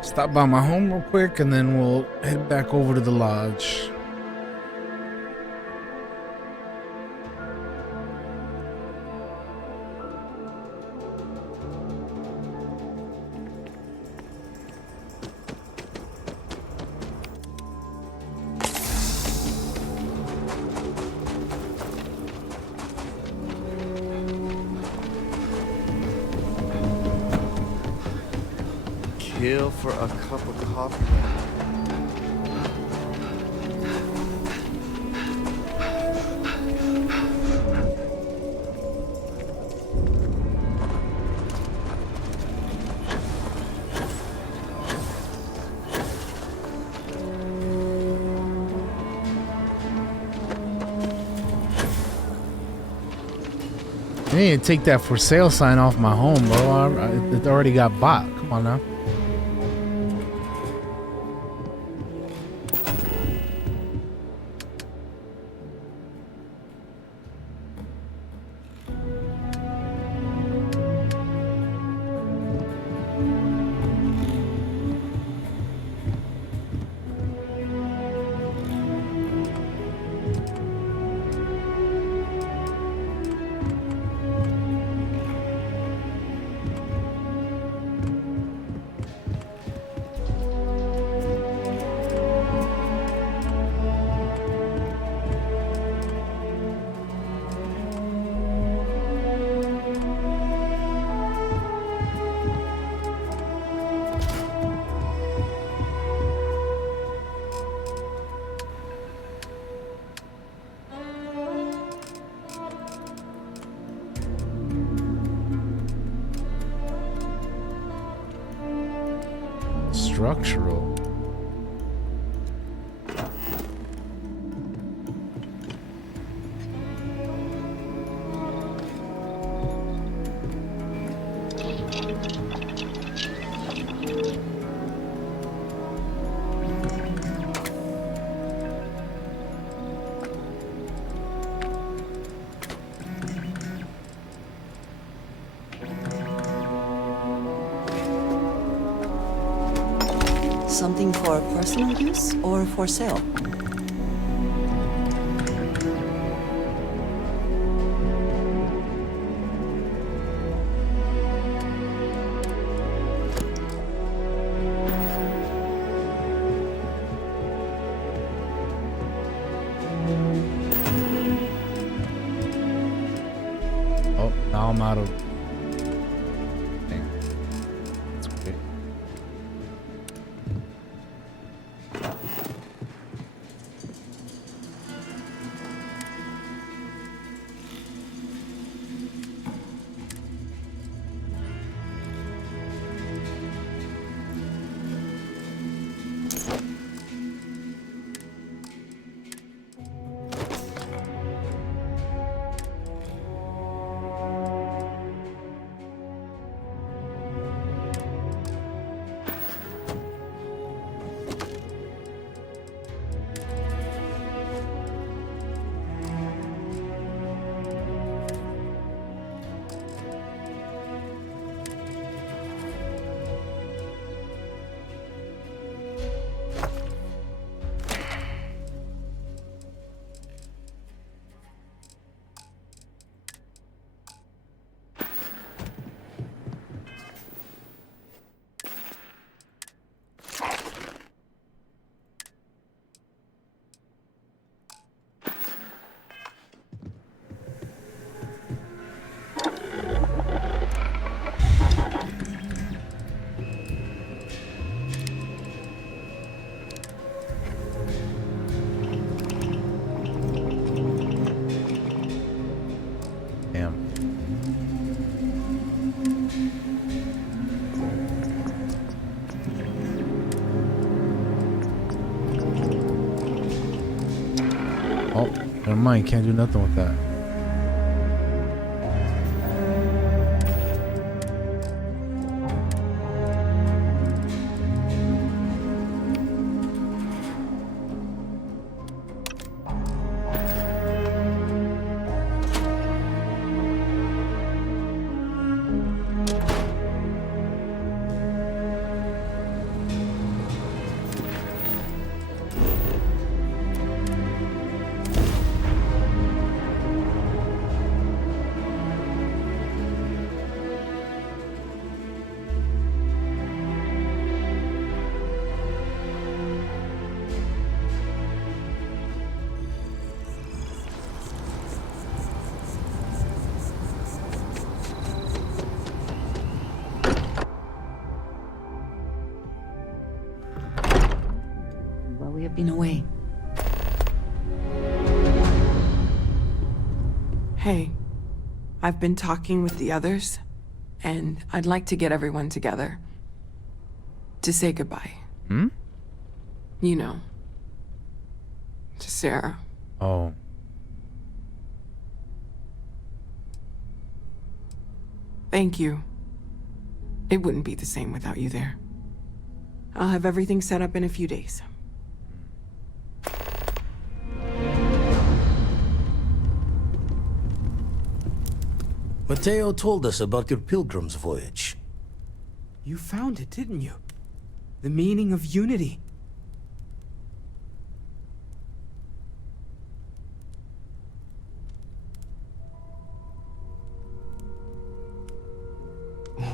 Stop by my home real quick and then we'll head back over to the lodge. Kill for a cup of coffee. You need to take that for sale sign off my home, bro. It already got bought. Come on now. Structural. Something for personal use or for sale? Oh, now I'm out of. Dang. That's great. Oh, never mind. Can't do nothing with that. We have been away. Hey, I've been talking with the others, and I'd like to get everyone together. To say goodbye. Hmm? You know. To Sarah. Oh. Thank you. It wouldn't be the same without you there. I'll have everything set up in a few days. Mateo told us about your pilgrim's voyage. You found it, didn't you? The meaning of unity.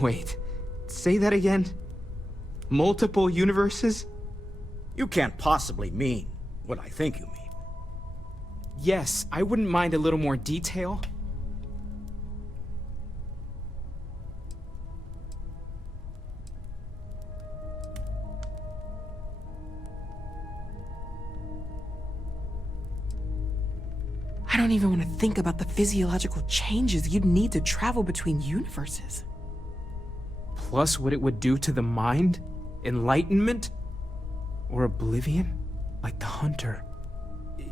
Wait, say that again? Multiple universes? You can't possibly mean what I think you mean. Yes, I wouldn't mind a little more detail. I don't even want to think about the physiological changes you'd need to travel between universes. Plus what it would do to the mind? Enlightenment? Or oblivion? Like the Hunter.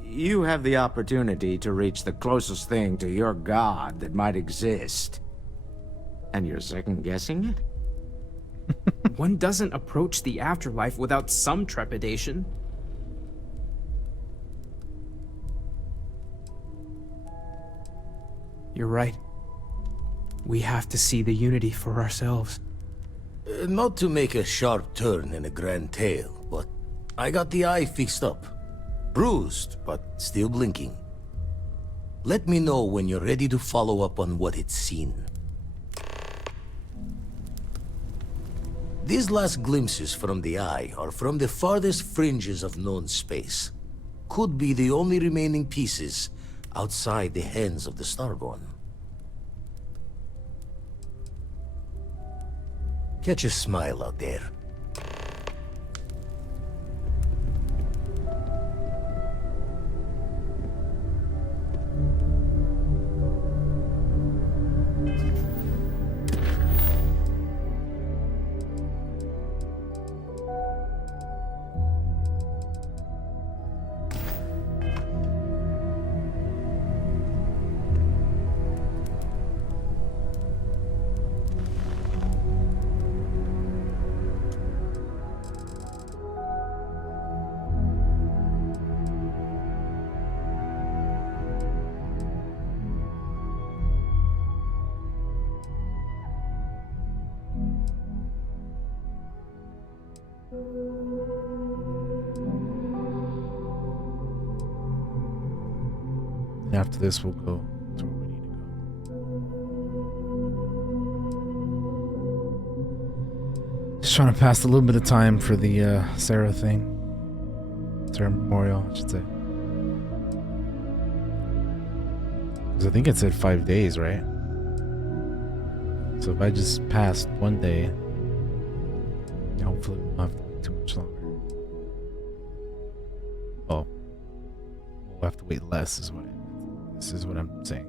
You have the opportunity to reach the closest thing to your god that might exist. And you're second-guessing it? One doesn't approach the afterlife without some trepidation. You're right. We have to see the unity for ourselves. Not to make a sharp turn in a grand tale, but I got the eye fixed up. Bruised, but still blinking. Let me know when you're ready to follow up on what it's seen. These last glimpses from the eye are from the farthest fringes of known space. Could be the only remaining pieces outside the hands of the Starborn. Catch a smile out there. And after this, we'll go to where we need to go. Just trying to pass a little bit of time for the Sarah thing. Sarah Memorial, I should say. Because I think it said 5 days, right? So if I just passed one day, hopefully we won't have to wait too much longer. Oh, we'll have to wait less is what this is what I'm saying.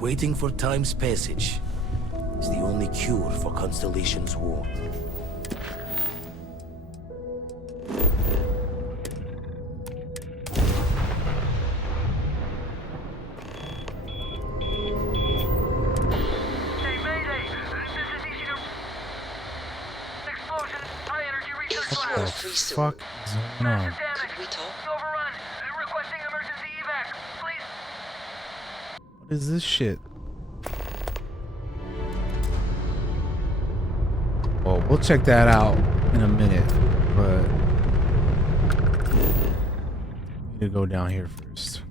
Waiting for time's passage is the only cure for Constellation's war. Fuck is going on? What is this shit? Well, we'll check that out in a minute, but we need to go down here first.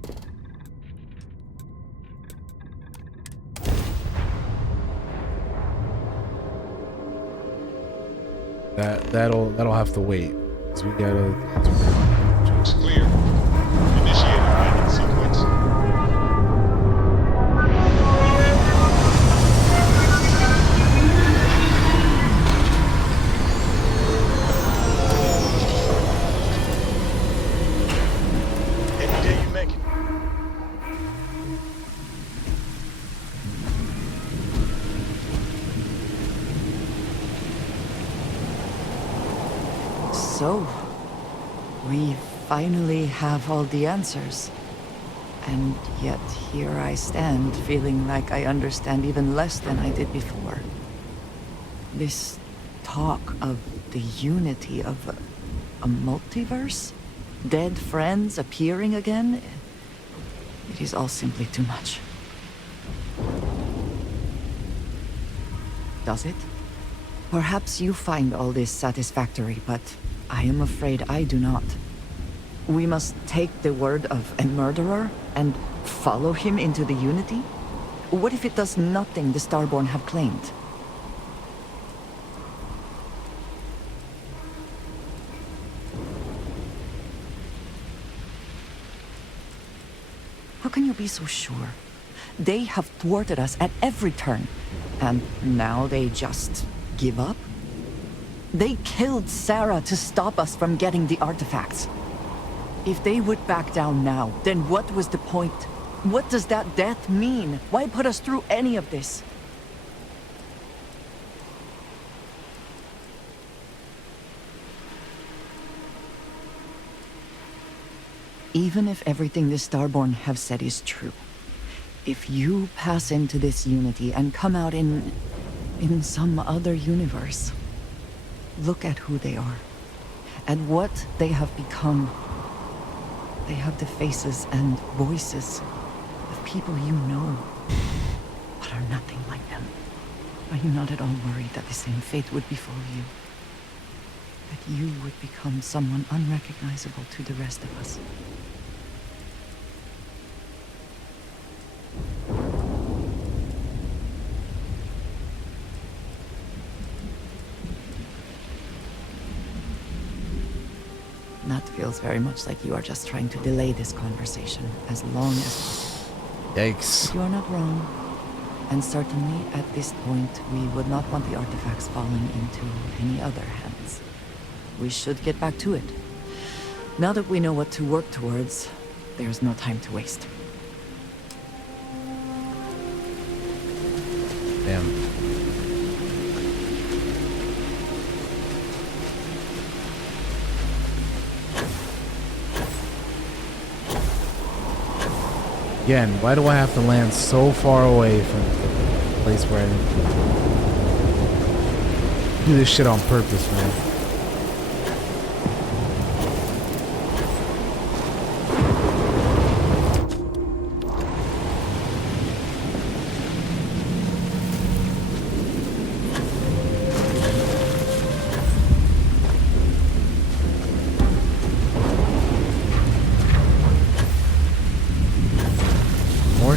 That'll have to wait. 'Cause we gotta. It's clear. Initiate landing sequence. Any day you make it. So, finally have all the answers. And yet here I stand, feeling like I understand even less than I did before. This talk of the unity of a multiverse? Dead friends appearing again? It is all simply too much. Does it? Perhaps you find all this satisfactory, but I am afraid I do not. We must take the word of a murderer and follow him into the Unity? What if it does nothing the Starborn have claimed? How can you be so sure? They have thwarted us at every turn, and now they just give up? They killed Sarah to stop us from getting the artifacts. If they would back down now, then what was the point? What does that death mean? Why put us through any of this? Even if everything the Starborn have said is true, if you pass into this Unity and come out in some other universe, look at who they are, and what they have become. They have the faces and voices of people you know, but are nothing like them. Are you not at all worried that the same fate would befall you? That you would become someone unrecognizable to the rest of us? That feels very much like you are just trying to delay this conversation as long as possible. Yikes. But you are not wrong. And certainly, at this point, we would not want the artifacts falling into any other hands. We should get back to it. Now that we know what to work towards, there's no time to waste. Damn. Again, why do I have to land so far away from the place where I do this shit on purpose, man?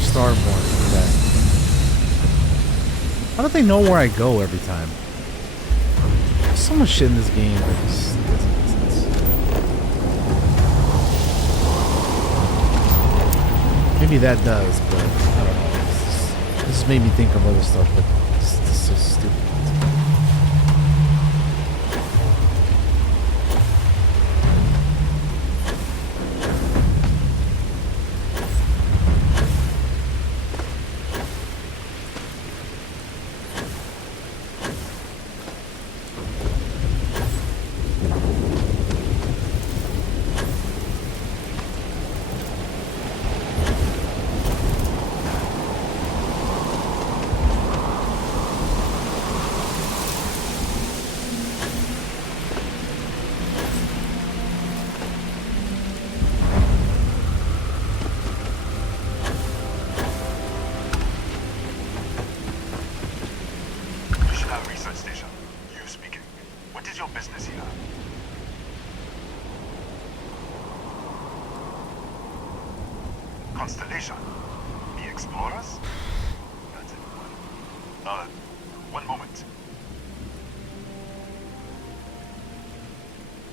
Starborn. Okay. How do they know where I go every time? There's so much shit in this game that just doesn't make sense. Maybe that does, but I don't know. This just made me think of other stuff, but this is so stupid. Constellation. The explorers? That's it. One moment.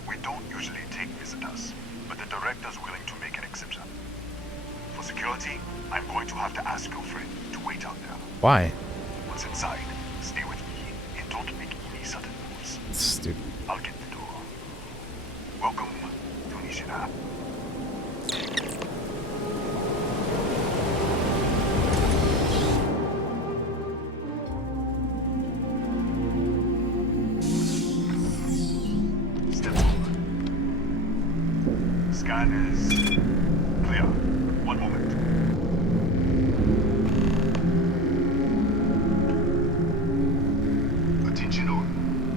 We don't usually take visitors, but the director's willing to make an exception. For security, I'm going to have to ask your friend to wait out there. Why? Once inside, stay with me and don't make any sudden moves. Stupid. I'll get the door. Welcome to Nishina. scan is clear. One moment. Attention all.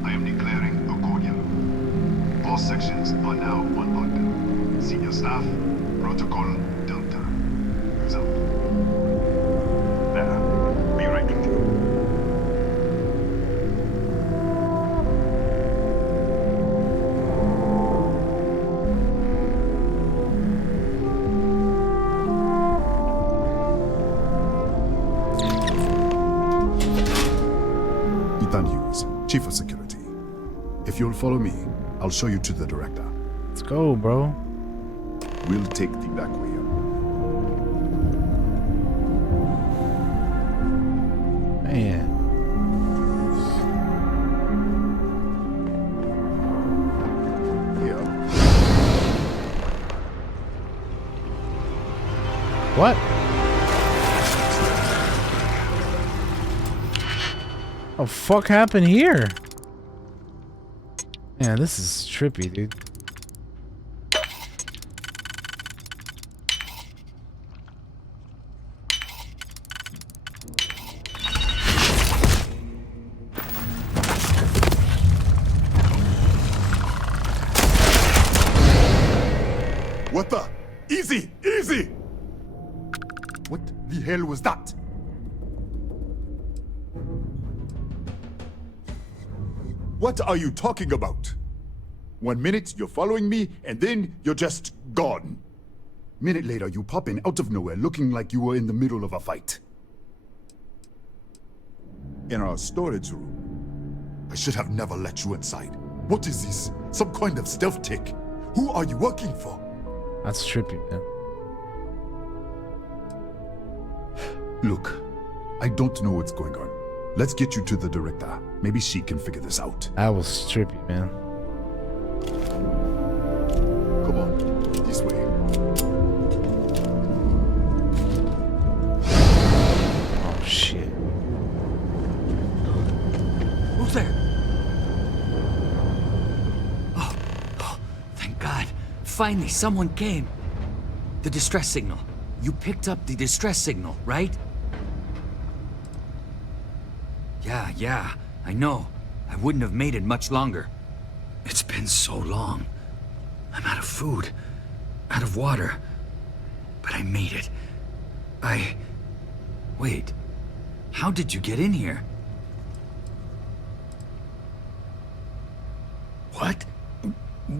I am declaring a cordial. All sections are now on lockdown. Senior staff, protocol Delta. Who's out? There. Be right with you. Ethan Hughes, Chief of Security. If you'll follow me, I'll show you to the director. Let's go, bro. We'll take the back way up. Man. Yeah. What? Oh, fuck happened here? Man, this is trippy, dude. What the? Easy! Easy! What the hell was that? What are you talking about? 1 minute you're following me, and then you're just gone. Minute later you pop in out of nowhere looking like you were in the middle of a fight. In our storage room. I should have never let you inside. What is this? Some kind of stealth tick? Who are you working for? That's trippy, man. Look, I don't know what's going on. Let's get you to the director. Maybe she can figure this out. That was trippy, man. Come on, this way. Oh, shit. Who's there? Oh, thank God. Finally, someone came. The distress signal. You picked up the distress signal, right? Yeah, I know. I wouldn't have made it much longer. It's been so long. I'm out of food, out of water. But I made it. Wait. How did you get in here? What?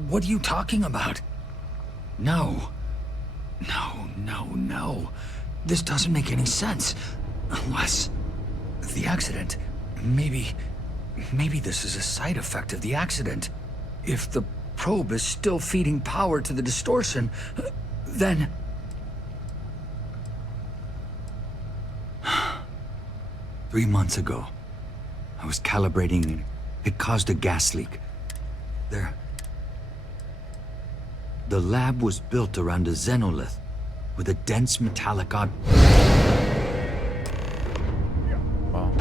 What are you talking about? No. No. This doesn't make any sense. Unless... the accident. Maybe this is a side effect of the accident. If the probe is still feeding power to the distortion, then... 3 months ago, I was calibrating. It caused a gas leak. The lab was built around a xenolith with a dense metallic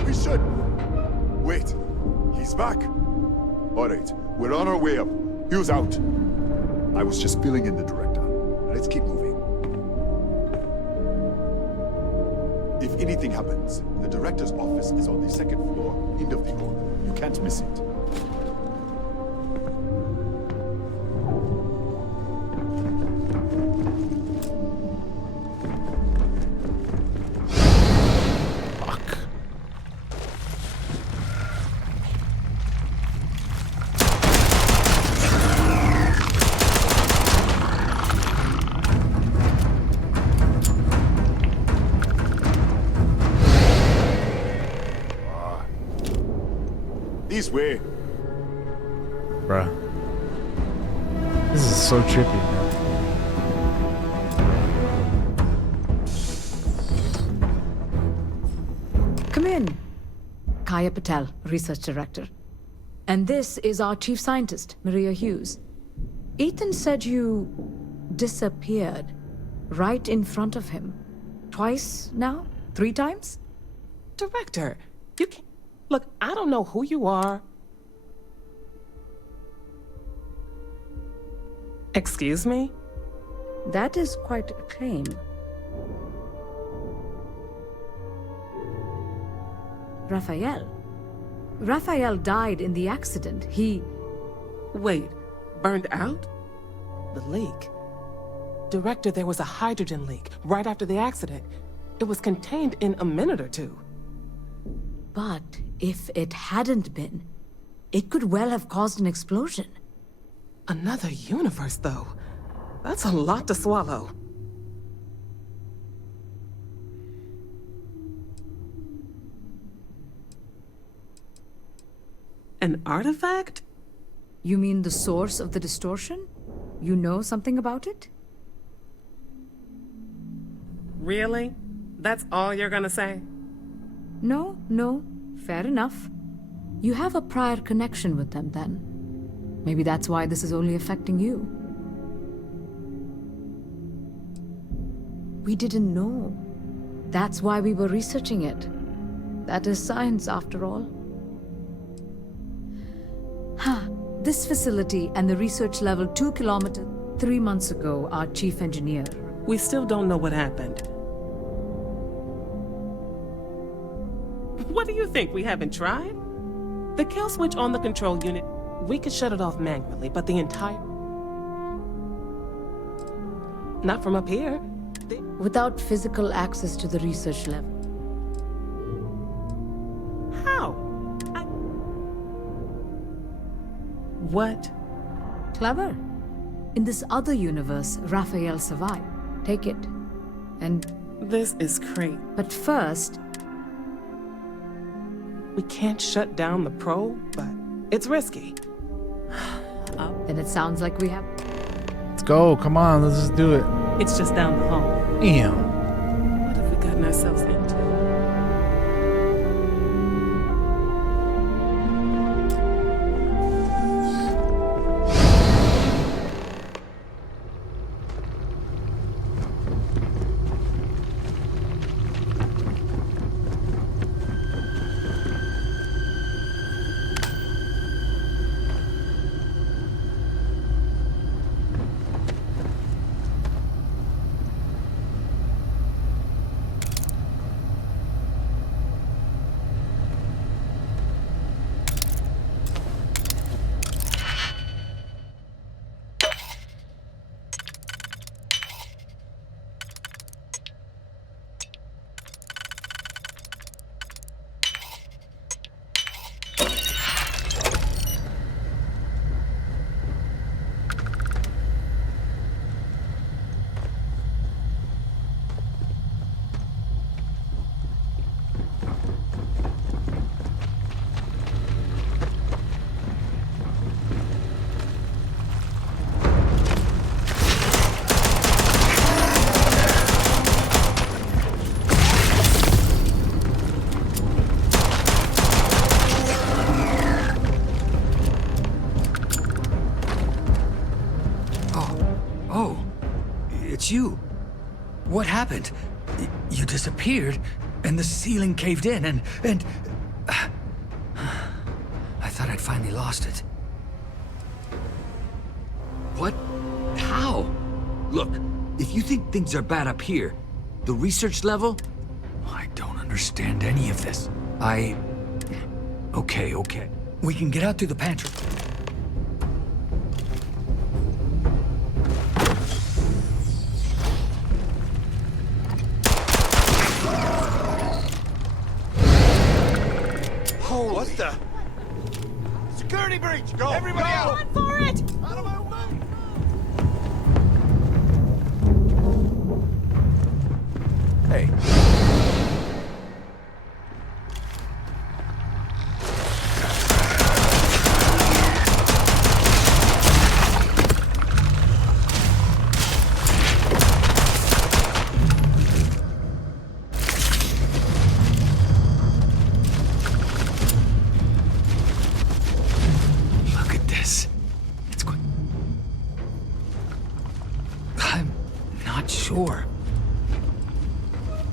We should. Wait, he's back. All right, we're on our way up. Hughes out. I was just filling in the director. Let's keep moving. If anything happens, the director's office is on the second floor, end of the hall. You can't miss it. This way. Bruh. This is so trippy, man. Come in. Kaya Patel, Research Director. And this is our Chief Scientist, Maria Hughes. Ethan said you disappeared right in front of him. Twice now? 3 times? Director, you can't... Look, I don't know who you are. Excuse me? That is quite a claim. Raphael died in the accident. He... Wait, burned out? The leak. Director, there was a hydrogen leak right after the accident. It was contained in a minute or two. But if it hadn't been, it could well have caused an explosion. Another universe, though. That's a lot to swallow. An artifact? You mean the source of the distortion? You know something about it? Really? That's all you're gonna say? No. Fair enough. You have a prior connection with them, then. Maybe that's why this is only affecting you. We didn't know. That's why we were researching it. That is science, after all. This facility and the research level 2 kilometers. 3 months ago, our chief engineer... We still don't know what happened. What do you think, we haven't tried? The kill switch on the control unit, we could shut it off manually, but the entire... Not from up here. Without physical access to the research level. How? What? Clever. In this other universe, Raphael survived. Take it. And... This is crazy. But first... We can't shut down the probe, but it's risky. Then it sounds like we have... Let's go. Come on. Let's just do it. It's just down the hall. Damn. What have we gotten ourselves into? You. What happened? You disappeared, and the ceiling caved in, and... I thought I'd finally lost it. What? How? Look, if you think things are bad up here, the research level? I don't understand any of this. Okay. We can get out through the pantry. What the? Security breach! Go! Everybody out! Run for it! Out of my way! Hey.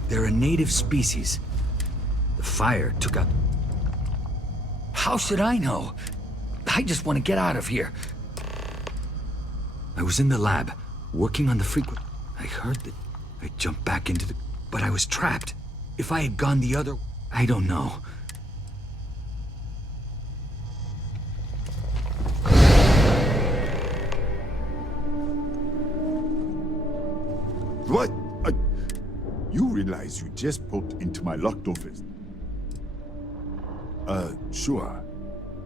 They're a native species. The fire took out... How should I know? I just want to get out of here. I was in the lab, working on the frequency. I heard that. I jumped back into the... But I was trapped. If I had gone the other... I don't know. What? You realize you just poked into my locked office? Sure.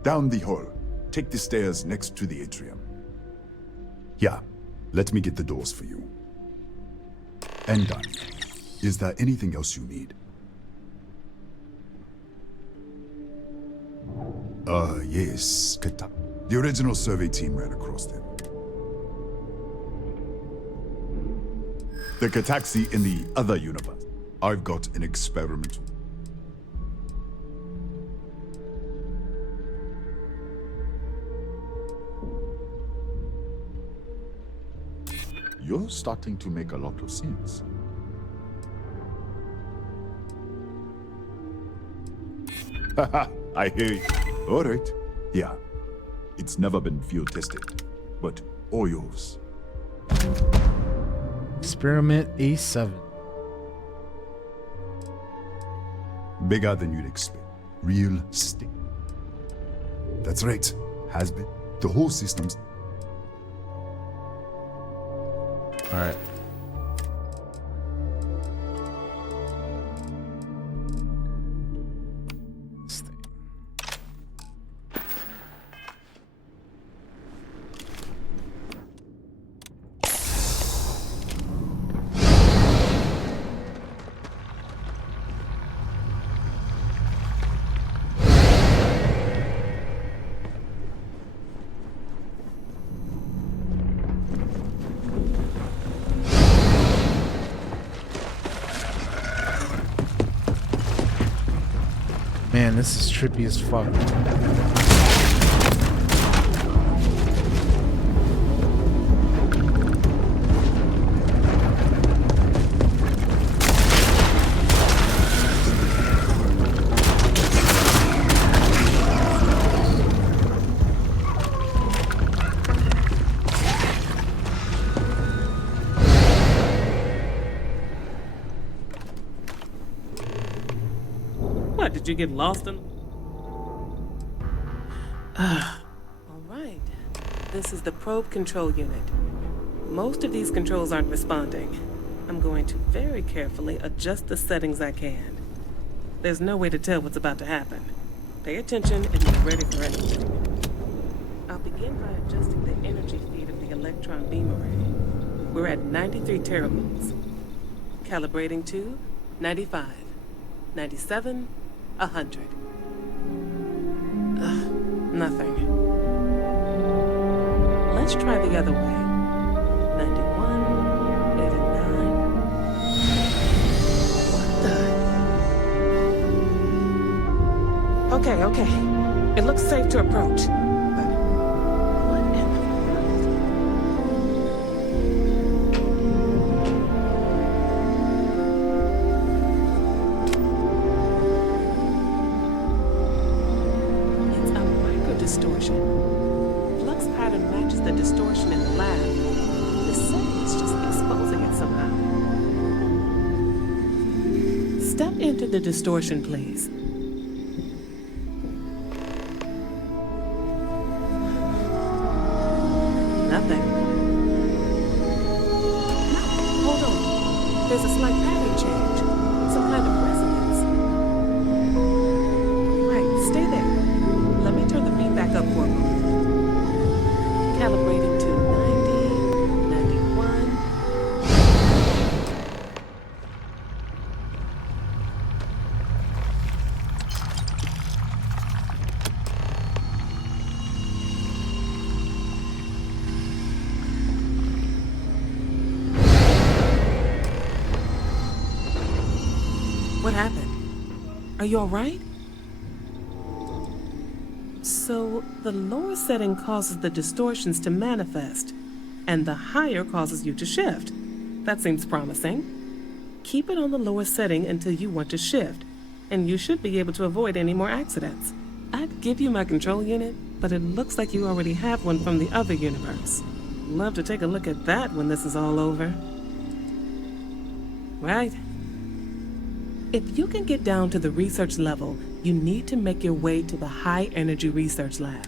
Down the hall. Take the stairs next to the atrium. Yeah, let me get the doors for you. And done. Is there anything else you need? Yes. The original survey team ran across them. The Kataxi in the other universe. I've got an experimental. You're starting to make a lot of sense. Haha, I hear you. All right. Yeah. It's never been field tested, but all yours. Experiment A7. Bigger than you'd expect. Real stick. That's right. Has been. The whole system's... Alright. Man, this is trippy as fuck. What, did you get lost in... All right. This is the probe control unit. Most of these controls aren't responding. I'm going to very carefully adjust the settings I can. There's no way to tell what's about to happen. Pay attention and be ready for anything. I'll begin by adjusting the energy feed of the electron beam array. We're at 93 teraboots. Calibrating to 95, 97, 100. Nothing. Let's try the other way. 91, 89. What the? Okay. It looks safe to approach. Distortion. Flux pattern matches the distortion in the lab. The setting is just exposing it somehow. Step into the distortion, please. Nothing. Hold on. There's a slight pattern change. Some kind of resonance. Right, stay there. Let me turn the feed back up for a moment. Calibrating to 90, 91. What happened? Are you all right? So, the lower setting causes the distortions to manifest, and the higher causes you to shift. That seems promising. Keep it on the lower setting until you want to shift, and you should be able to avoid any more accidents. I'd give you my control unit, but it looks like you already have one from the other universe. Love to take a look at that when this is all over. right? If you can get down to the research level, you need to make your way to the high-energy research lab.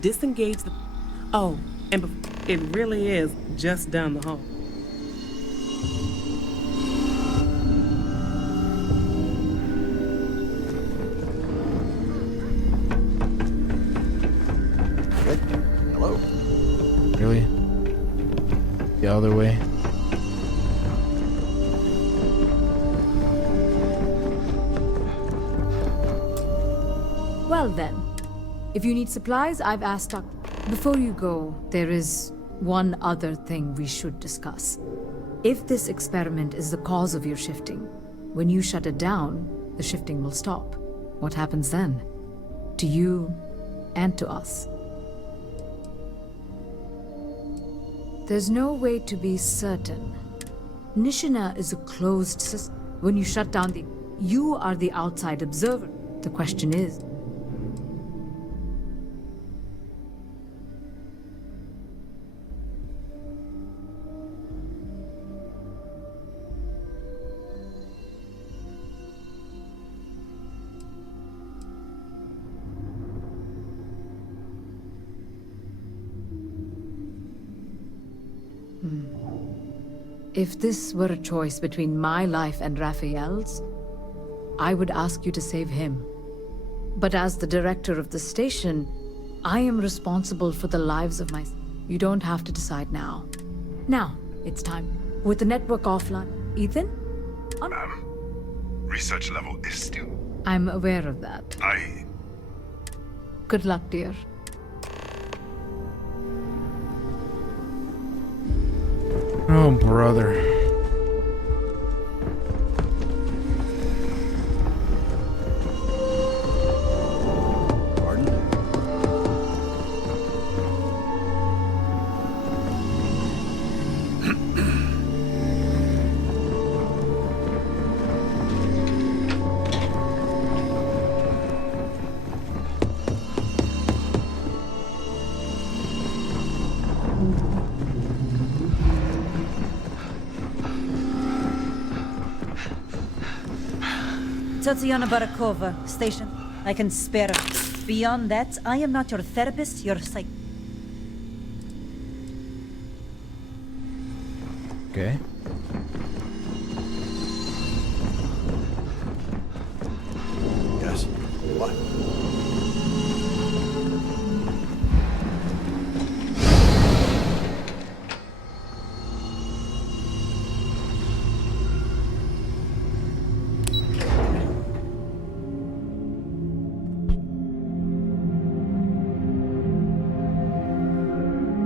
Disengage the... Oh, and it really is just down the hall. Hello? Really? The other way? Well then, if you need supplies, I've asked Doc. Before you go, there is one other thing we should discuss. If this experiment is the cause of your shifting, when you shut it down, the shifting will stop. What happens then? To you and to us. There's no way to be certain. Nishina is a closed system. When you shut down you are the outside observer. The question is, if this were a choice between my life and Raphael's, I would ask you to save him. But as the director of the station, I am responsible for the lives of my... You don't have to decide now. Now, it's time. With the network offline, Ethan? Ma'am, research level is still... I'm aware of that. Good luck, dear. Oh, brother. Tatiana Barakova, station. I can spare her. Beyond that, I am not your therapist, your psych... Okay. Yes. What?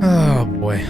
Oh boy.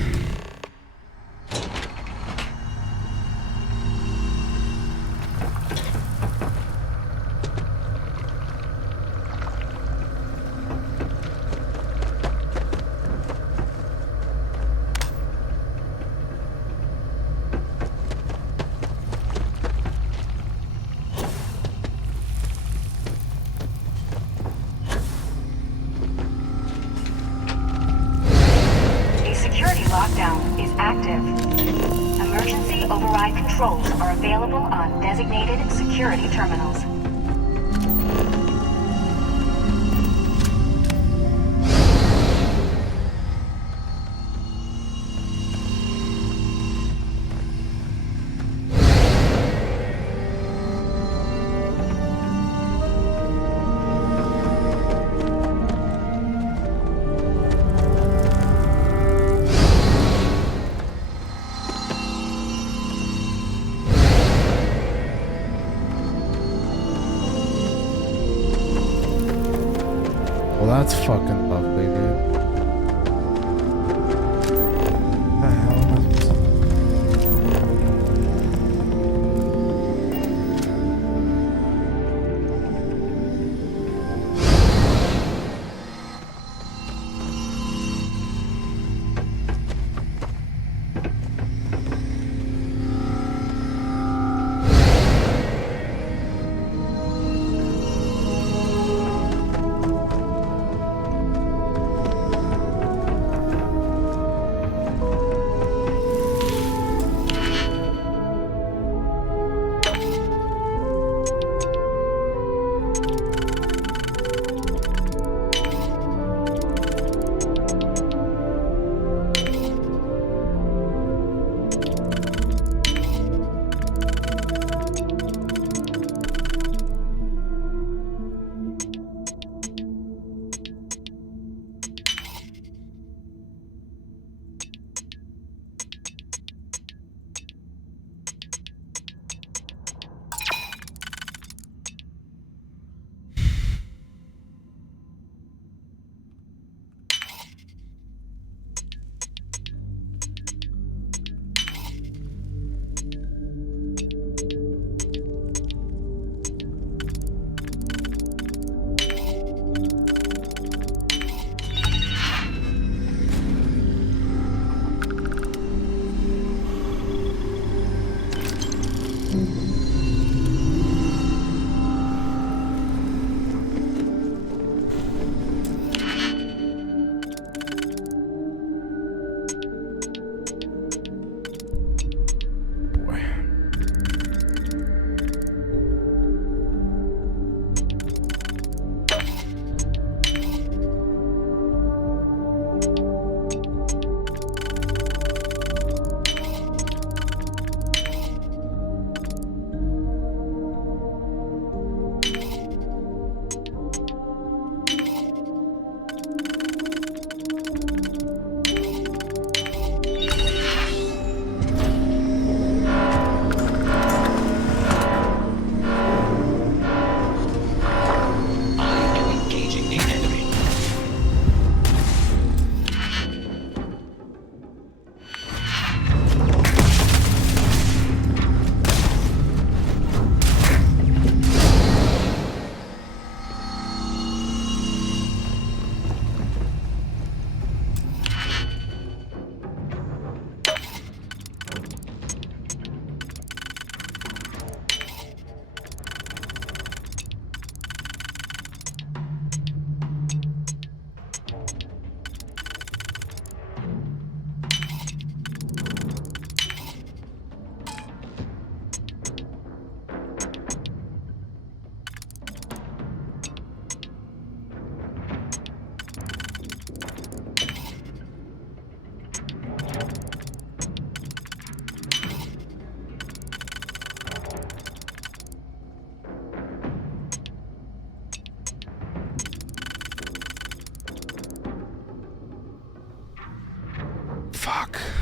Lockdown is active. Emergency override controls are available on designated security terminals. Well, that's fucking lovely, dude. What the hell am I supposed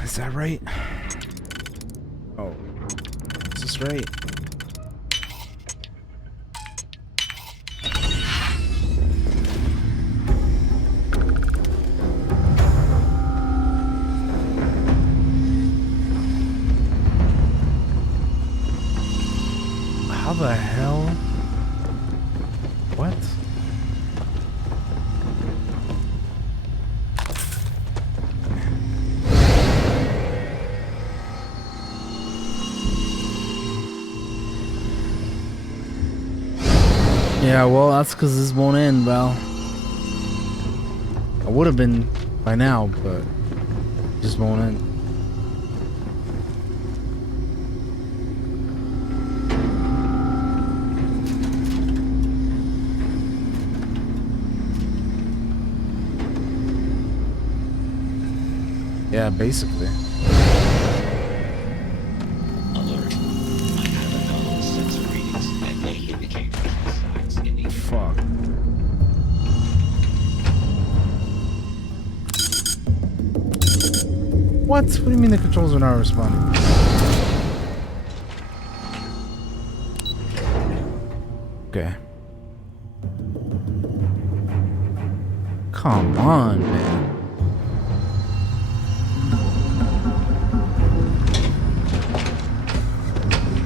Is that right? Oh, is this right? How the hell? What? Yeah, well, that's because this won't end, Val. I would have been by now, but it just won't end. Yeah, basically. Alert. I have anomalous sensor readings that may indicate signs in the fuck. What? What do you mean the controls are not responding? Okay. Come on, man.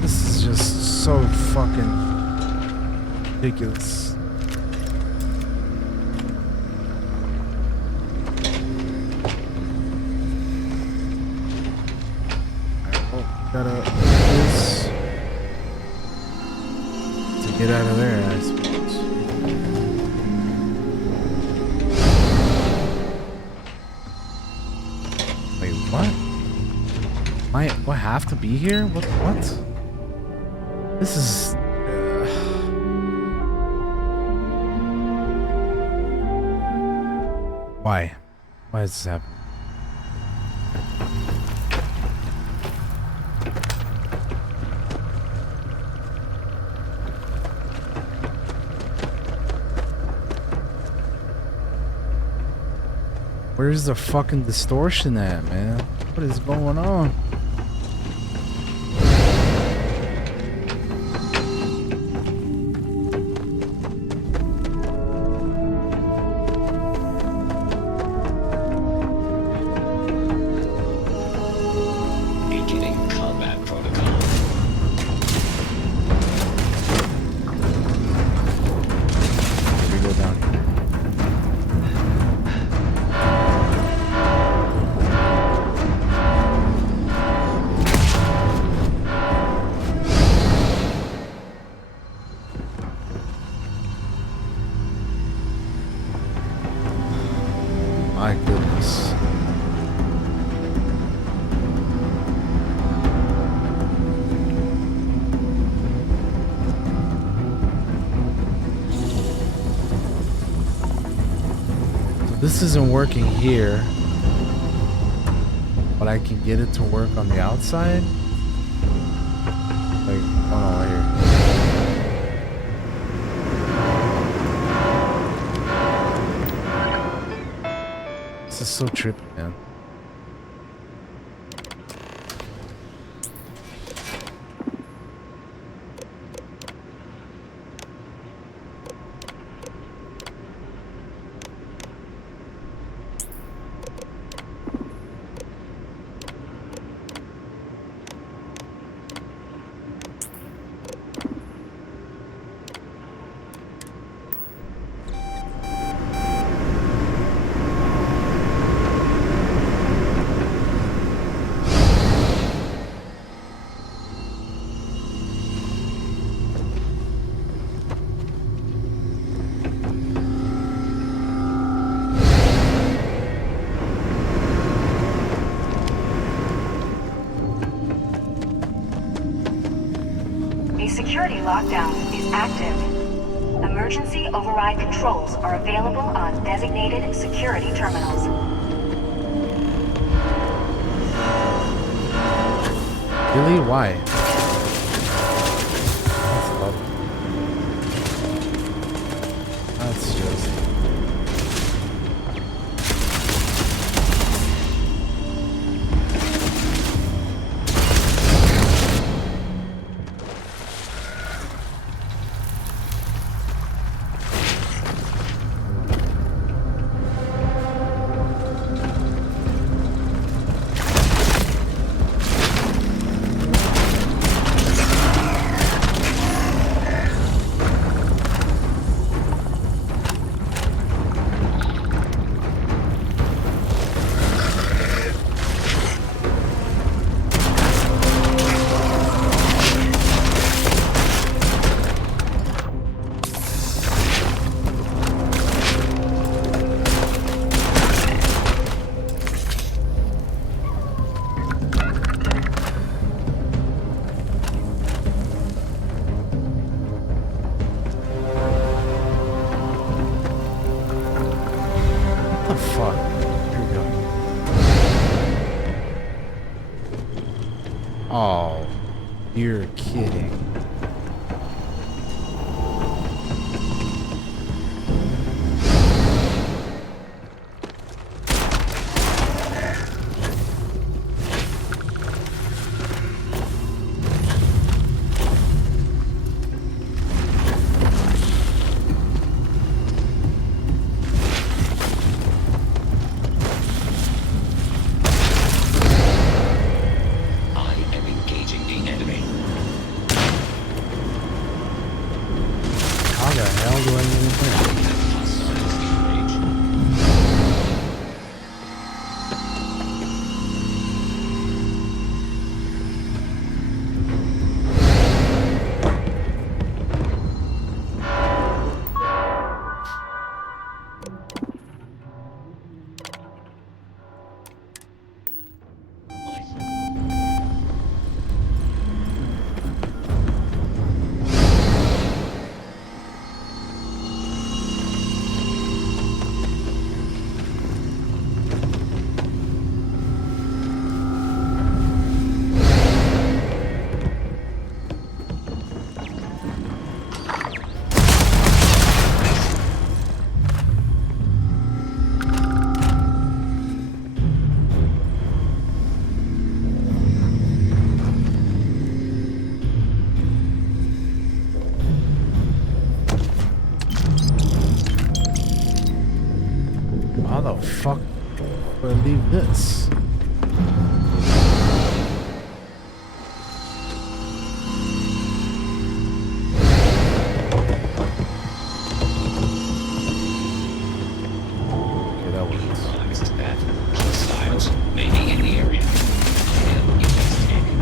This is just so fucking ridiculous. Gotta do this to get out of there, I suppose. Wait, what? What have to be here? What? This is why? Why is this happening? Where's the fucking distortion at, man? What is going on? beginning combat protocol. We go down here. My goodness. This isn't working here, but I can get it to work on the outside. Like, oh no, right here. This is so trippy, man. A security lockdown is active. Emergency override controls are available on designated security terminals. Really? Why? That's just... fuck. Here we go. Oh, you're kidding. How the fuck do I leave this? Okay, that works. That missiles may be in the area. We'll investigate.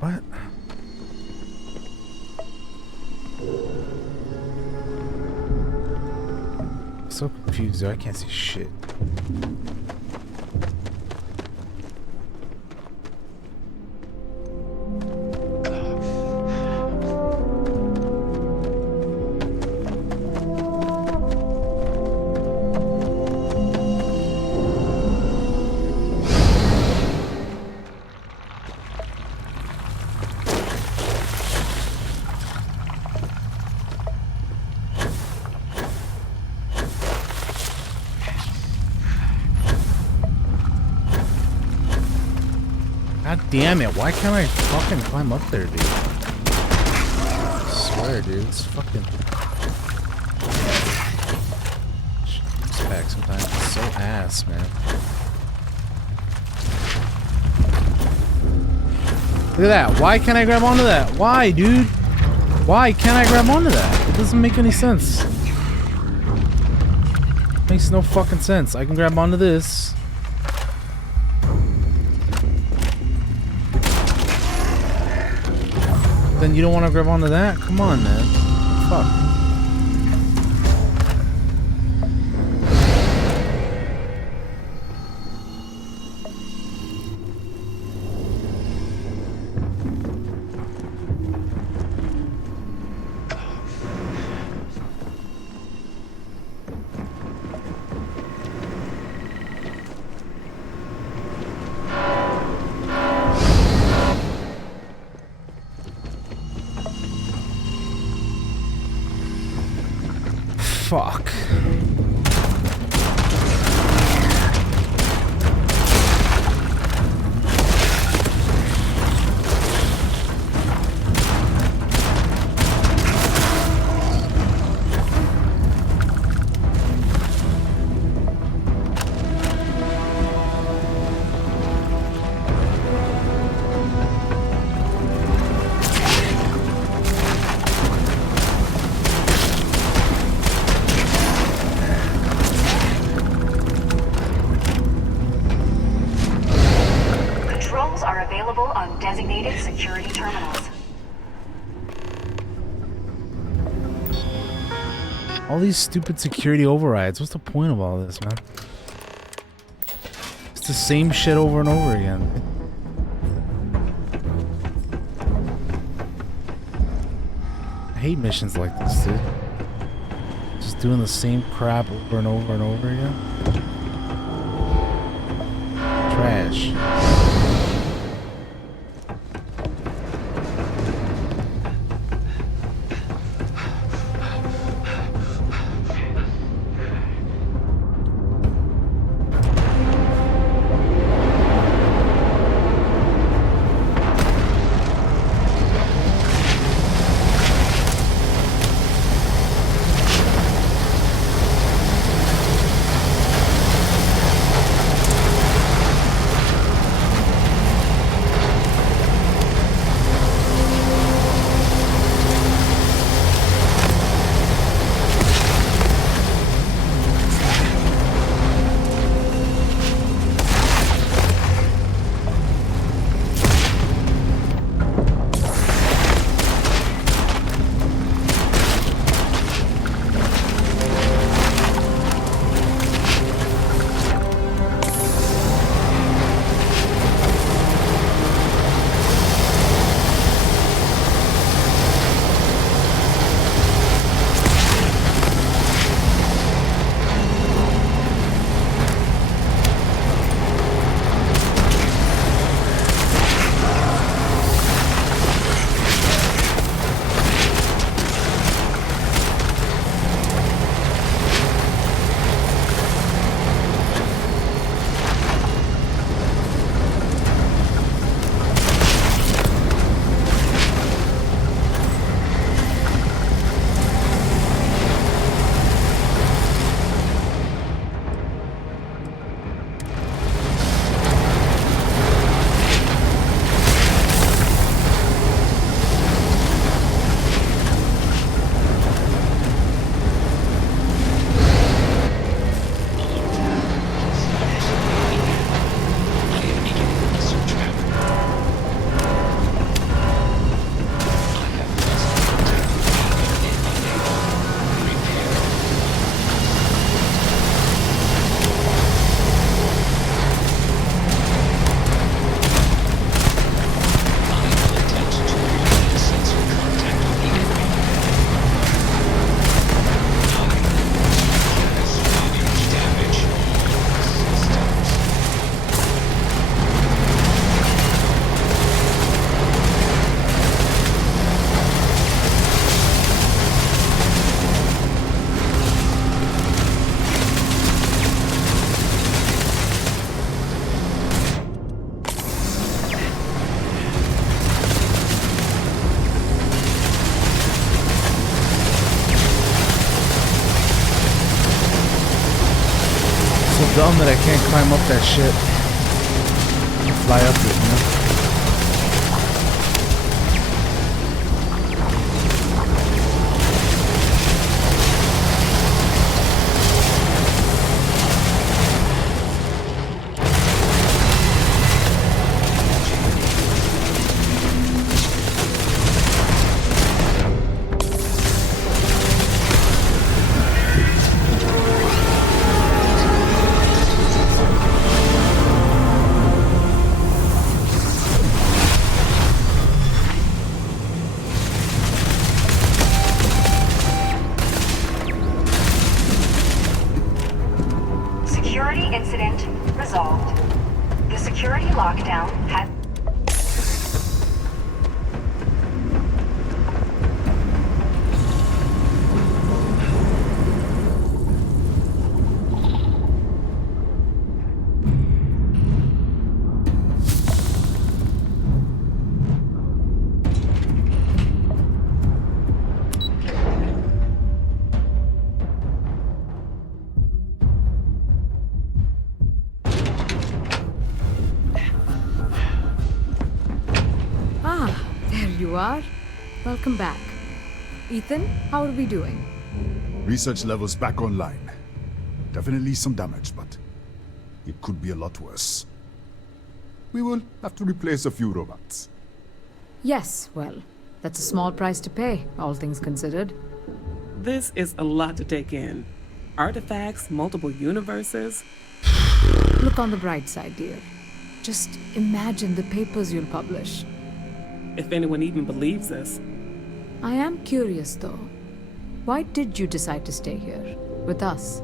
What? I'm so confused, though. I can't see shit. God damn it, why can't I fucking climb up there, dude? I swear, dude, it's fucking... This pack sometimes is so ass, man. Look at that, why can't I grab onto that? Why, dude? Why can't I grab onto that? It doesn't make any sense. Makes no fucking sense. I can grab onto this. then you don't want to grab onto that? Come on, man. Fuck. Fuck. Designated security terminals. All these stupid security overrides. What's the point of all this, man? It's the same shit over and over again. I hate missions like this, dude. Just doing the same crap over and over and over again. Trash. Dumb that I can't climb up that shit. Fly up it, you know? Resolved. The security lockdown has... You are? Welcome back. Ethan, how are we doing? Research levels back online. Definitely some damage, but it could be a lot worse. We will have to replace a few robots. Yes, well, that's a small price to pay, all things considered. This is a lot to take in. Artifacts, multiple universes. Look on the bright side, dear. Just imagine the papers you'll publish. If anyone even believes us. I am curious, though. Why did you decide to stay here, with us?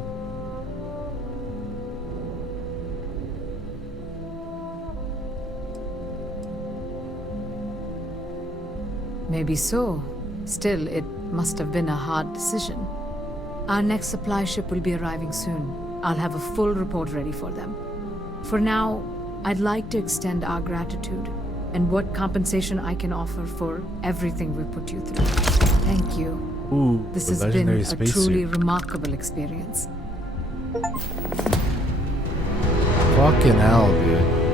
Maybe so. Still, it must have been a hard decision. Our next supply ship will be arriving soon. I'll have a full report ready for them. For now, I'd like to extend our gratitude and what compensation I can offer for everything we put you through. Thank you. Ooh, this has been a truly remarkable experience. Fucking hell, dude.